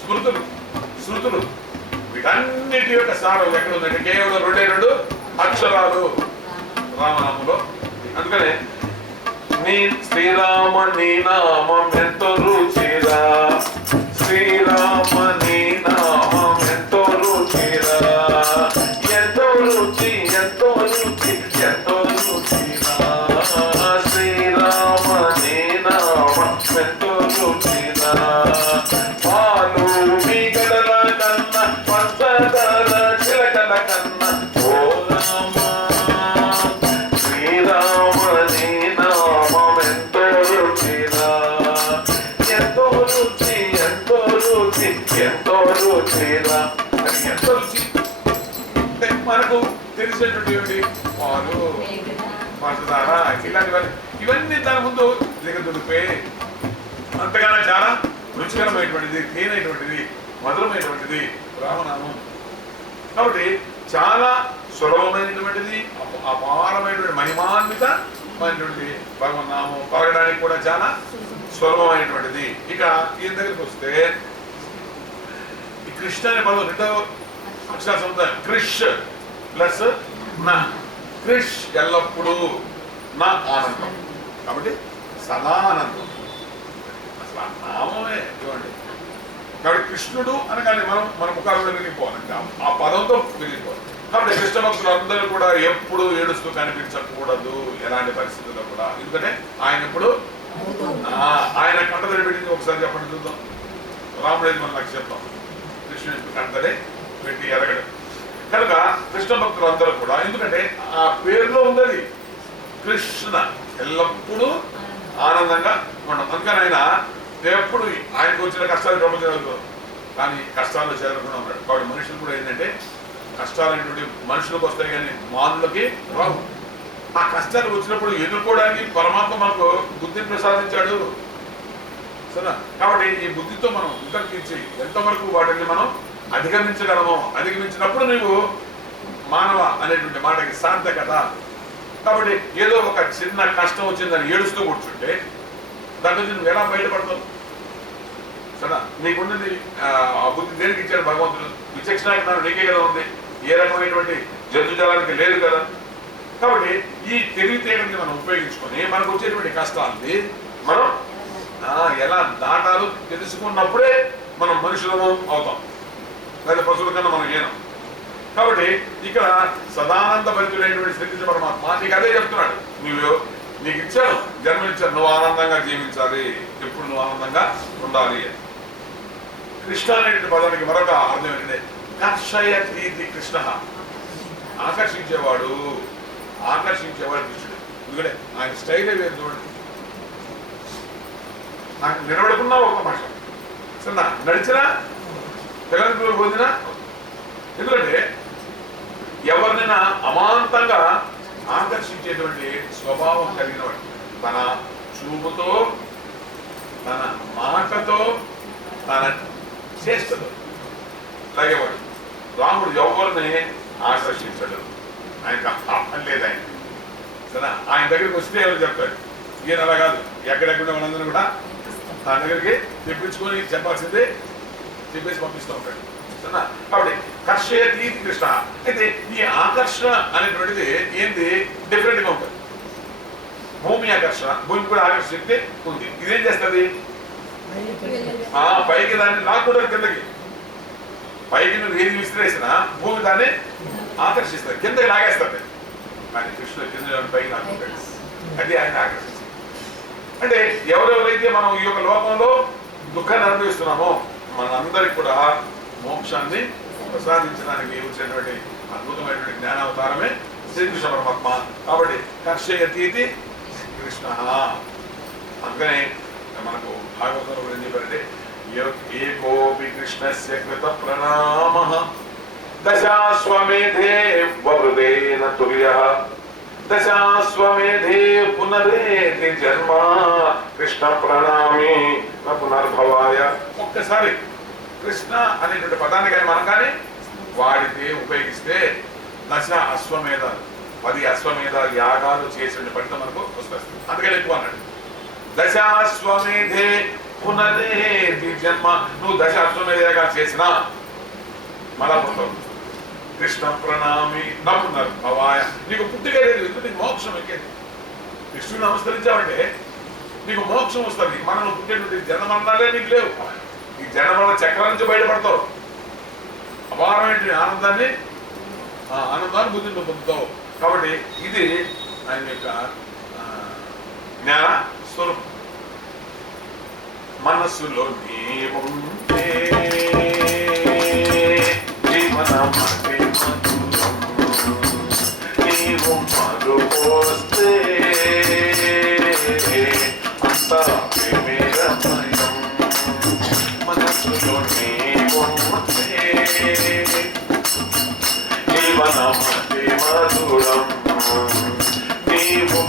స్మృతులు, శృతులు, వీటన్నిటి యొక్క సారం ఎక్కడ ఉందంటే కేవలం 2 అక్షరాలు రామనామంలో. అందుకనే నీ శ్రీరామ నీ నామం ఎంతో రుచిరా, పంచదార ఇలాంటివన్నీ ఇవన్నీ దాని ముందు దిగదుడిపే. అంతగానో చాలా రుచికరమైనటువంటిది, తేనైనటువంటిది, మధురమైనటువంటిది రామనామం. కాబట్టి చాలా సులభమైనటువంటిది, అపారమైనటువంటి మహిమాన్వితమైనటువంటి భగవన్నామం పలకడానికి కూడా చాలా సులభమైనటువంటిది. ఇక ఈయన దగ్గరికి వస్తే ఈ కృష్ణ అనే పదం రెండవ అక్షర సముదాయం క్రిష్ ప్లస్ నా. క్రిష్ ఎల్లప్పుడూ, నా ఆనందం. కాబట్టి సదానందం అసలు ఆ నామమే చూడండి. కాబట్టి కృష్ణుడు అనగానే మన ముఖాలు విరిగిపోవాలంటే ఆ పదంతో విరిగిపోవాలి. కాబట్టి కృష్ణ భక్తులు అందరూ కూడా ఎప్పుడు ఏడుస్తూ కనిపించకూడదు ఎలాంటి పరిస్థితుల్లో కూడా. ఎందుకంటే ఆయన ఎప్పుడు ఆయన కంటదడి పెట్టింది ఒకసారి చెప్పండి చూద్దాం. రాముడేది మనం నాకు చెప్తాం. కృష్ణుడు కంటదే పెట్టి ఎరగడు. కనుక కృష్ణ భక్తులు అందరూ కూడా, ఎందుకంటే ఆ పేరులో ఉన్నది కృష్ణ, ఎల్లప్పుడూ ఆనందంగా ఉండడం. అందుకని ఆయన ఎప్పుడు ఆయనకు వచ్చిన కష్టాలు ప్రపంచంలో కానీ కష్టాల్లో చేరకుండా ఉన్నాడు. కాబట్టి మనుషులు కూడా ఏంటంటే కష్టాలు అనేటువంటి మనుషులకు వస్తాయి కానీ మానులకి రావు. ఆ కష్టాలు వచ్చినప్పుడు ఎదుర్కోవడానికి పరమాత్మ మనకు బుద్ధిని ప్రసాదించాడు సరే. కాబట్టి ఈ బుద్ధితో మనం ఉత్తర్కించి ఎంతవరకు వాటిని మనం అధిగమించగలమో, అధిగమించినప్పుడు నీవు మానవ అనేటువంటి మాటకి సార్థకత. కాబట్టి ఏదో ఒక చిన్న కష్టం వచ్చిందని ఏడుస్తూ కూర్చుంటే దాని నుంచి నువ్వు ఎలా బయటపడతావు సరే. నీకున్నది ఆ బుద్ధి దేనికి ఇచ్చాడు భగవంతుడు? విచక్షణ నీకే కదా ఉంది, ఏ రకమైనటువంటి జంతుజాలానికి లేదు కదా. కాబట్టి ఈ తెలివితేటని మనం ఉపయోగించుకొని మనకు వచ్చేటువంటి కష్టాలని మనం ఎలా దాటాలో తెలుసుకున్నప్పుడే మనం మనుషులము అవుతాం, లేదా పశువుల కన్నా మనం ఏనం. కాబట్టి ఇక్కడ సదానంద భరితుడైనటువంటి శ్రీకృష్ణ పరమాత్మ నీకు అదే చెప్తున్నాడు. నీకు ఇచ్చాను, జన్మనిచ్చాను, నువ్వు ఆనందంగా జీవించాలి, ఎప్పుడు నువ్వు ఆనందంగా ఉండాలి. కృష్ణ అనేటువంటి పదానికి మరొక అర్థం ఏంటంటే కర్షయతీతి కృష్ణ, ఆకర్షించేవాడు కృష్ణుడు. ఎందుకంటే ఆయన స్టైలే వేరు చూడండి. నాకు నిలబడుకున్నా ఒక భాష సరే, నడిచినా పిల్లలు పొందినా. ఎందుకంటే ఎవరినైనా అమాంతంగా ఆకర్షించేటువంటి స్వభావం కలిగిన వాడు, తన చూపుతో, తన మాటతో, తన చేష్టతో లాగేవాడు. రాముడు ఎవరిని ఆకర్షించాడు, ఆయనకు పని లేదు. ఆయన సరే, ఆయన దగ్గరికి వస్తే ఎవరు చెప్తాడు, ఈయన అలా కాదు, ఎక్కడెక్కడ వాళ్ళందరూ కూడా తన దగ్గరికి తెప్పించుకొని చెప్పాల్సిందే చెప్పేసి పంపిస్తూ ఉంటాడు సరేనా. కాబట్టి కర్షయతి కృష్ణ. అయితే ఈ ఆకర్షణ అనేటువంటిది ఏంది డిఫరెంట్ గా ఉంటుంది. భూమి ఆకర్షణ, భూమి కూడా ఆకర్షణ శక్తి ఉంది. ఇదేం చేస్తుంది? పైకి దాన్ని లాక్కుంటారు కిందకి. పైకి నువ్వు ఏది విసిరేసినా భూమి దాన్ని ఆకర్షిస్తుంది, కిందకి లాగేస్తుంది. కానీ కృష్ణుడు కింద పైకి లాక్కుంటాడు, అది ఆయన ఆకర్షిస్తుంది. అంటే ఎవరెవరైతే మనం ఈ యొక్క లోకంలో దుఃఖాన్ని అనుభవిస్తున్నామో మనందరికి కూడా మోక్షాన్ని ప్రసాదించడానికి వచ్చేటువంటి అద్భుతమైనటువంటి జ్ఞానావతారమే శ్రీకృష్ణ పరమాత్మ. కాబట్టి కర్షయతీతి కృష్ణ. అందుకనే మనకు భాగవతంలో కూడా ఏం చెప్పారంటే ఏకోపి కృష్ణస్య కృత ప్రణామః దశాశ్వమేధే వవృదేన తుల్యః దశాశ్వమేధే పునరేతి జన్మ కృష్ణ ప్రణామి న పునర్భవాయ. ఒక్కసారి కృష్ణ అనేటువంటి పదాన్ని కానీ మనం కానీ వాడితే ఉపయోగిస్తే దశ అశ్వమేధాలు 10 అశ్వమేధాలు యాగాలు చేసిన ఫలితం మనకు వస్తుంది. అందుకని ఎక్కువ అన్నాడు దశాశ్వమేధే పునరేతి జన్మ. నువ్వు దశ అశ్వమేధ యాగాలు చేసినా మళ్ళా పుడతావు. కృష్ణ ప్రణామి నా పునర్భవాయ. నీకు పుట్టిగా లేదు, ఎందుకు నీకు మోక్షం ఎక్కేది. కృష్ణుని నమస్కరించావంటే నీకు మోక్షం వస్తుంది. మనం పుట్టేటువంటి జన్మరణాలే నీకు లేవు. ఈ జన్మల చక్రం నుంచి బయటపడతావు. అపారమైన ఆనందాన్ని బుద్ధిని పొందుతావు. కాబట్టి ఇది ఆయన యొక్క జ్ఞాన స్వరూపం. మనస్సులో నీవుంటే జీవనమతి మధురం, నీవు మరుపోస్తే అంతా ప్రేమేరమయం. మనస్సులో నీవుంటే జీవనమతి మధురం, నీవు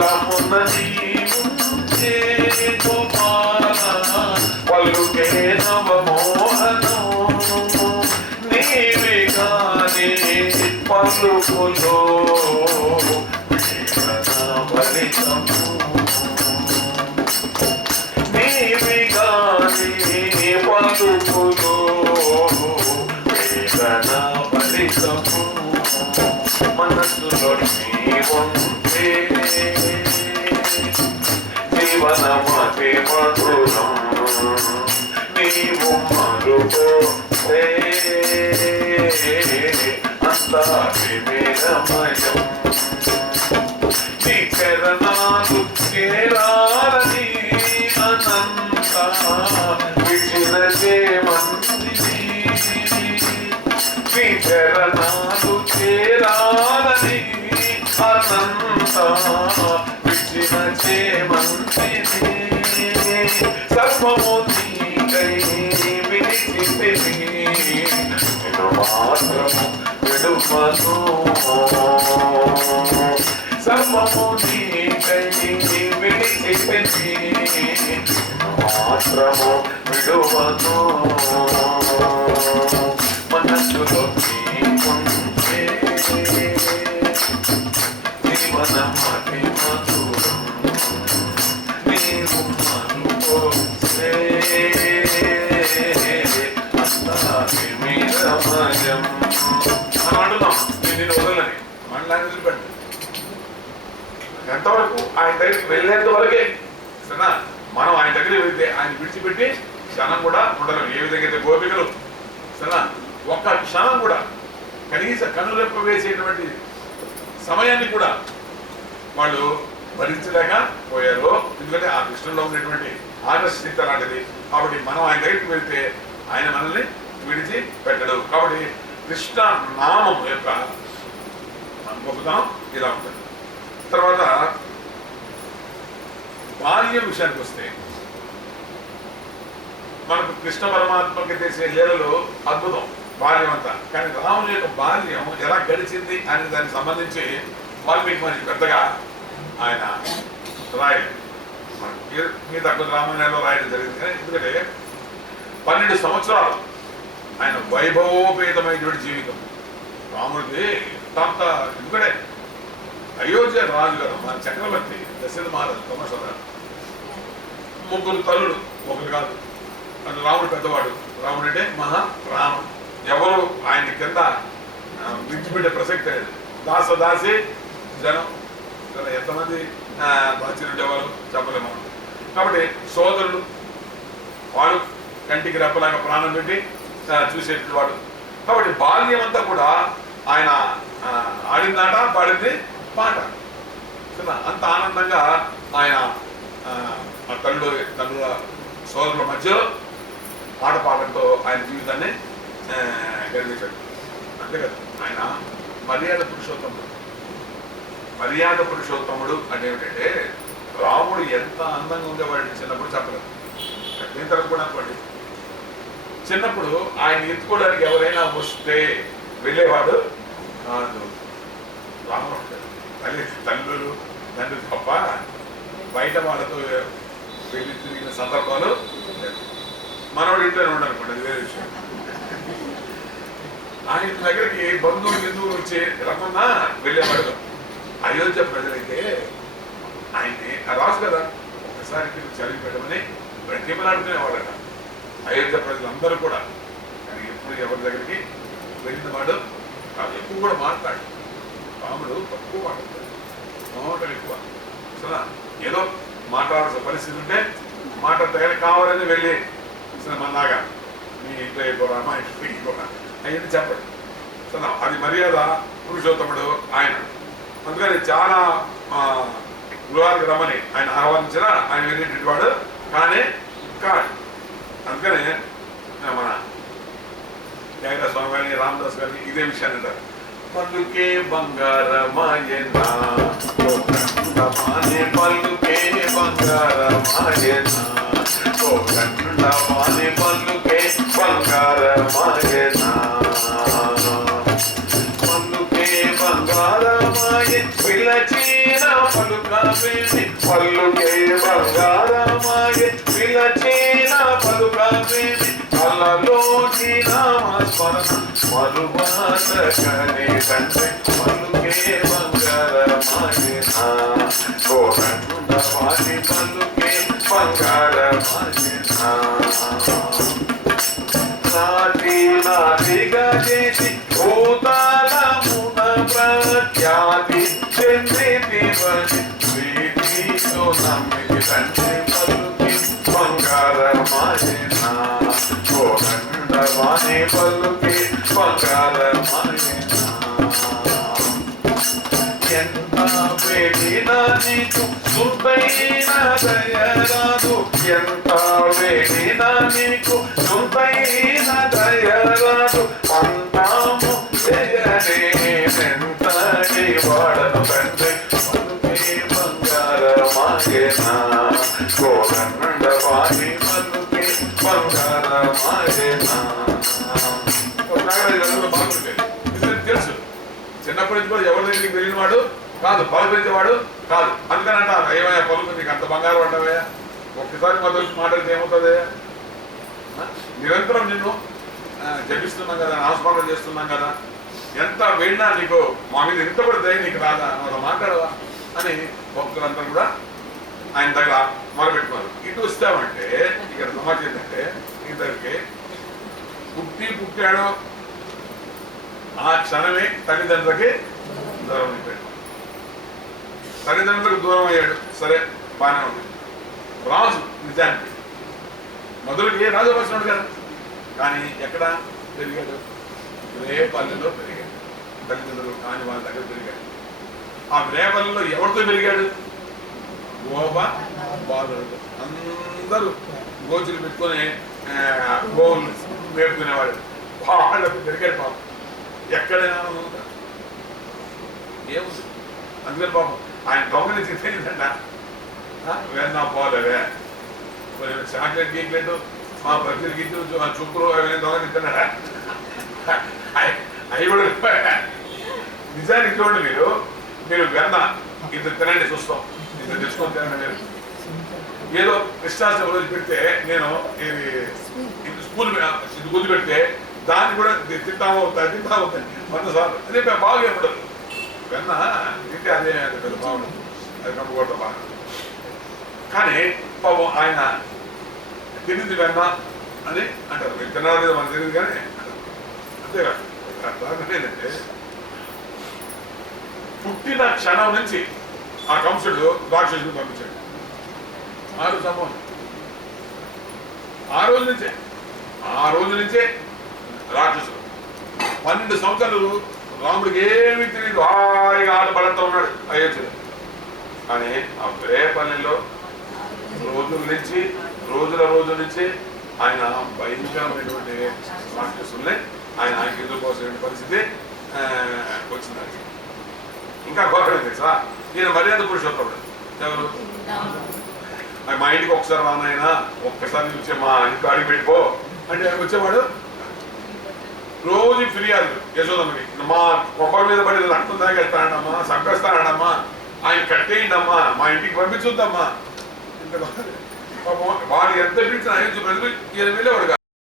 కమలమున నీవుంటే గోపాల పలుకే నవమోహనం నీవి గాని పలుకులో ఫలితము నీవి గాని పలుకులో వేదన ఫలితము మనసులో నీవుంటే జీవనమతి మధురం నీవు మరుపోతే అంతా విమేరమయం నీ చరణాలు చేరాలని అనంత విచిన చేమంది నీ చరణాలు చేరాలని అనంత విచిన చేమంది సర్వము నీకై విడిచితివి నిన్ను మాత్రము విడువను సర్వము నీకై విడిచితివి నిన్ను మాత్రము విడువను మనసులో నీకుంటే జీవనమతి మధురం నీవు మనుకోసే అంతామయం మనం అంటున్నాం నేను వదలని మనలా వదిలిపెట్టు ఎంతవరకు ఆయన దగ్గరికి వెళ్ళేంత వరకే సరేనా మనం ఆయన దగ్గరికి వెళ్తే ఆయన విడిచిపెట్టి క్షణం కూడా ఉండలేం ఏ విధంగా అయితే గోపికలు సరేనా ఒక్క క్షణం కూడా కనీస కనురెప్ప వేసేటువంటి సమయాన్ని కూడా వాళ్ళు భరించలేక పోయారు ఎందుకంటే ఆ కృష్ణంలో ఉన్నటువంటి ఆకర్షిత లాంటిది కాబట్టి మనం ఆయన దగ్గరికి వెళ్తే ఆయన మనల్ని విడిచి పెట్టడు కాబట్టి కృష్ణ నామం యొక్క గొప్పతనం ఇలా ఉంటుంది తర్వాత బాల్యం విషయానికి వస్తే మనకు కృష్ణ పరమాత్మకి తెలిసే లీలలో అద్భుతం బాల్యం అంతా కానీ రాముని యొక్క బాల్యం ఎలా గడిచింది అనే దానికి సంబంధించి వాల్మీకి మనిషి పెద్దగా ఆయన రాయలేదు మిగతా కొన్ని రామాయణంలో రాయడం జరిగింది కానీ ఎందుకంటే 12 సంవత్సరాలు ఆయన వైభవోపేతమైనటువంటి జీవితం రాముడిది తాంత ఎందుకంటే అయోధ్య రాజు కదా మన చక్రవర్తి దశరథ మహారాజు తమసరా ముగ్గురు తల్లుడు ఒకరు కాదు అంటే రాముడు పెద్దవాడు రాముడు అంటే మహా రామం ఎవరు ఆయన కింద విడిచిపెట్టే ప్రసక్తి లేదు దాసి జనం ఎంతమంది దాచిరుండేవారు చెప్పలేము కాబట్టి సోదరుడు వాడు కంటికి రెప్పలాగా ప్రాణం పెట్టి చూసేటువంటి వాడు కాబట్టి బాల్యం అంతా కూడా ఆయన ఆడిందాట పాడింది పాట అంత ఆనందంగా ఆయన తల్లుల సోదరుల మధ్యలో పాట పాడటంతో ఆయన జీవితాన్ని గడిచాడు అంతే కదా ఆయన మర్యాద పురుషోత్తముడు అంటే ఏమిటంటే రాముడు ఎంత అందంగా ఉండేవాడు చిన్నప్పుడు చెప్పలేదు దీని తర్వాత కూడా అనుకోండి చిన్నప్పుడు ఆయన ఎత్తుకోవడానికి ఎవరైనా వస్తే వెళ్ళేవాడు కాదు రాముడు ఉంటాడు తల్లులు తండ్రి తప్ప బయట వాళ్ళతో వెళ్ళి తిరిగిన సందర్భాలు మనవాడు ఇంట్లోనే ఉండనుకోండి అది వేరే విషయం ఆయన దగ్గరికి బంధువులు వచ్చి రమ్మన్నా వెళ్ళేవాడు అయోధ్య ప్రజలైతే ఆయన్ని రాజు కదా ఒకసారి చదివి పెట్టమని బ్రతిమలాడుకునేవాడట అయోధ్య ప్రజలందరూ కూడా కానీ ఎప్పుడు ఎవరి దగ్గరికి వెళ్ళిన వాడు కాదు ఎక్కువ కూడా మాట్లాడు రాముడు తక్కువ మాట్లాడతాడు మాట్లాడు ఎక్కువ సరే ఏదో మాట్లాడాల్సిన పరిస్థితి ఉంటే మాట్లాడతాయని కావాలని వెళ్ళి సరే మనలాగా మీ ఇంట్లో అయిపోరా మా ఇంట్లో అయిపోరా అవన్నీ చెప్పడు సరే అది మర్యాద పురుషోత్తముడు ఆయన అందుకని చాలా గృహానికి రమ్మని ఆయన ఆహ్వానించిన ఆయన వెళ్ళేటువంటి వాడు కానీ కాదు అందుకనే మన జగన్ స్వామి గారిని రామదాస్ గారిని ఇదే విషయాన్ని అంటారు పలుకే బంగారమాయనా పలుకే బంగారమాయనా పలుకే బంగారమాయనా పలుకే బంగారమాయనా బంగారమాయే పిలచిన పలుకవేమి పల్లుకే బంగారమాయే పిలచిన పలుకవేమి అలలోని నామస్మరణ మరువాసకనే తండ్రి పలుకే బంగారమాయే కోరండవాణి పలుకే బంగారమాయే నాటిగా చేసి భూతాలమున ప్రఖ్యాతి చెందితివని ప్రీతితో నమ్మితి తండ్రి పలుకి బంగారమాయనా కోరండవాణి పలుకి బంగారమాయనా ఎంత వేడినా నీకు సుందైన దయరాదు ఎంత వేడినా నీకు సుందైన దయరాదు పంతాము జయనేంతటి వాడను తండ్రి పలుకే బంగారమాయనా కోరండవాణి పలుకే బంగారమాయనా తెలుసు చిన్నప్పటి నుంచి కూడా ఎవరి దగ్గరికి వెళ్ళిన వాడు కాదు, పలుకరించేవాడు కాదు. అందుకని అంటారు ఏమయ్యా పలుకు నీకు అంత బంగారం అంటావయ్యా, ఒక్కసారి మొదలు మాట్లాడితే ఏమవుతుంది? నిరంతరం నిన్ను జపిస్తున్నాం కదా, నామస్మరణ చేస్తున్నాం కదా, ఎంత వెళ్ళినా నీకు మా మీద ఇంత కూడా దయ నీకు రాదా, అలా మాట్లాడవా అని భక్తులంతా కూడా ఆయన దగ్గర మొదలుపెట్టుకున్నారు. ఇటు వస్తామంటే ఇక్కడ సమాచారం ఏంటంటే ఈ దగ్గరికి పుట్టాడు ఆ క్షణమే తల్లిదండ్రులకి దూరం అయిపోయాడు. తల్లిదండ్రులకు దూరం అయ్యాడు, సరే బాగానే ఉంది. రాజు నిజానికి మొదలుకి రాజు వచ్చినాడు కదా, కానీ ఎక్కడ పెరిగాడు? రేపల్లెలో పెరిగాడు. తల్లిదండ్రులు కాని వాళ్ళ దగ్గర పెరిగాడు. ఆ రేపల్లెలో ఎవరితో పెరిగాడు? గోప బాలుడు. అందరూ గోచులు పెట్టుకొని గోవులు మేపుకునేవాడు. వాళ్ళకు పెరిగాడు పాపం. ఎక్కడైనా ఉందా? ఏముంది? అందుకని పాపం ఆయన దొంగలించి తెలియదంట. వెన్నా పోలేవే చాక్లెట్ గీక్లెట్ మా ప్రతి గిట్టు చుక్కలు అవన్నీ దొంగలిస్తున్నాడా? అవి కూడా నిజానికి చూడండి, మీరు వెన్న ఇంత తినండి చూస్తాం, ఇంత తెచ్చుకొని తినండి. మీరు ఏదో కృష్ణాష్టమి రోజు పెడితే నేను ఇది స్కూల్ ఇది గుర్తు పెడితే దాన్ని కూడా తింటామవుతాయి 100 సార్లు. అదే బాగా ఉండదు వెన్న తింటే, అదే పెద్ద బాగుండదు, అది కంపకూడదు బాగా. కానీ పాపం ఆయన తిరిగి వెన్న అని అంటారు. మీరు తినాలి లేదా మనకు తెలియదు కానీ అంతేకాదు. ఏంటంటే పుట్టిన క్షణం నుంచి ఆ కంసుడు రాక్షసుడు పంపించాడు. 6 సంవత్సరం ఆ రోజు నుంచే రాక్షసుడు 12 సంవత్సరాలు రాముడికి ఏమీ తెలియదు, హాయిగా ఆటపడంతో ఉన్నాడు అయోధ్యలో. కానీ ఆ రేపల్లెలో రోజుల నుంచి ఆయన భయంకరమైనటువంటి రాక్షసుల్ని ఆయన ఎదుర్కోవాల్సిన పరిస్థితి వచ్చింది. ఇంకా ఘోరమైంది తెలుసా, ఈయన మర్యాద పురుషోత్తముడు. ఎవరు? మా ఇంటికి ఒకసారి రానైనా ఒక్కసారి వచ్చే మా ఇంటికి అడిగి పెట్టిపో అంటే వచ్చేవాడు. రోజు ఫిర్యాదు యశోదమ్మకి, మా కొబ్బరి మీద పడి రక్తం తాగేస్తాడమ్మా, చంపేస్తాడమ్మా, ఆయన కట్టేయండమ్మా, మా ఇంటికి పంపించుద్దమ్మా. ఇంత వాడు ఎంత పిలిచిన ఆయన ప్రజలు ఈయన వెళ్ళేవాడు.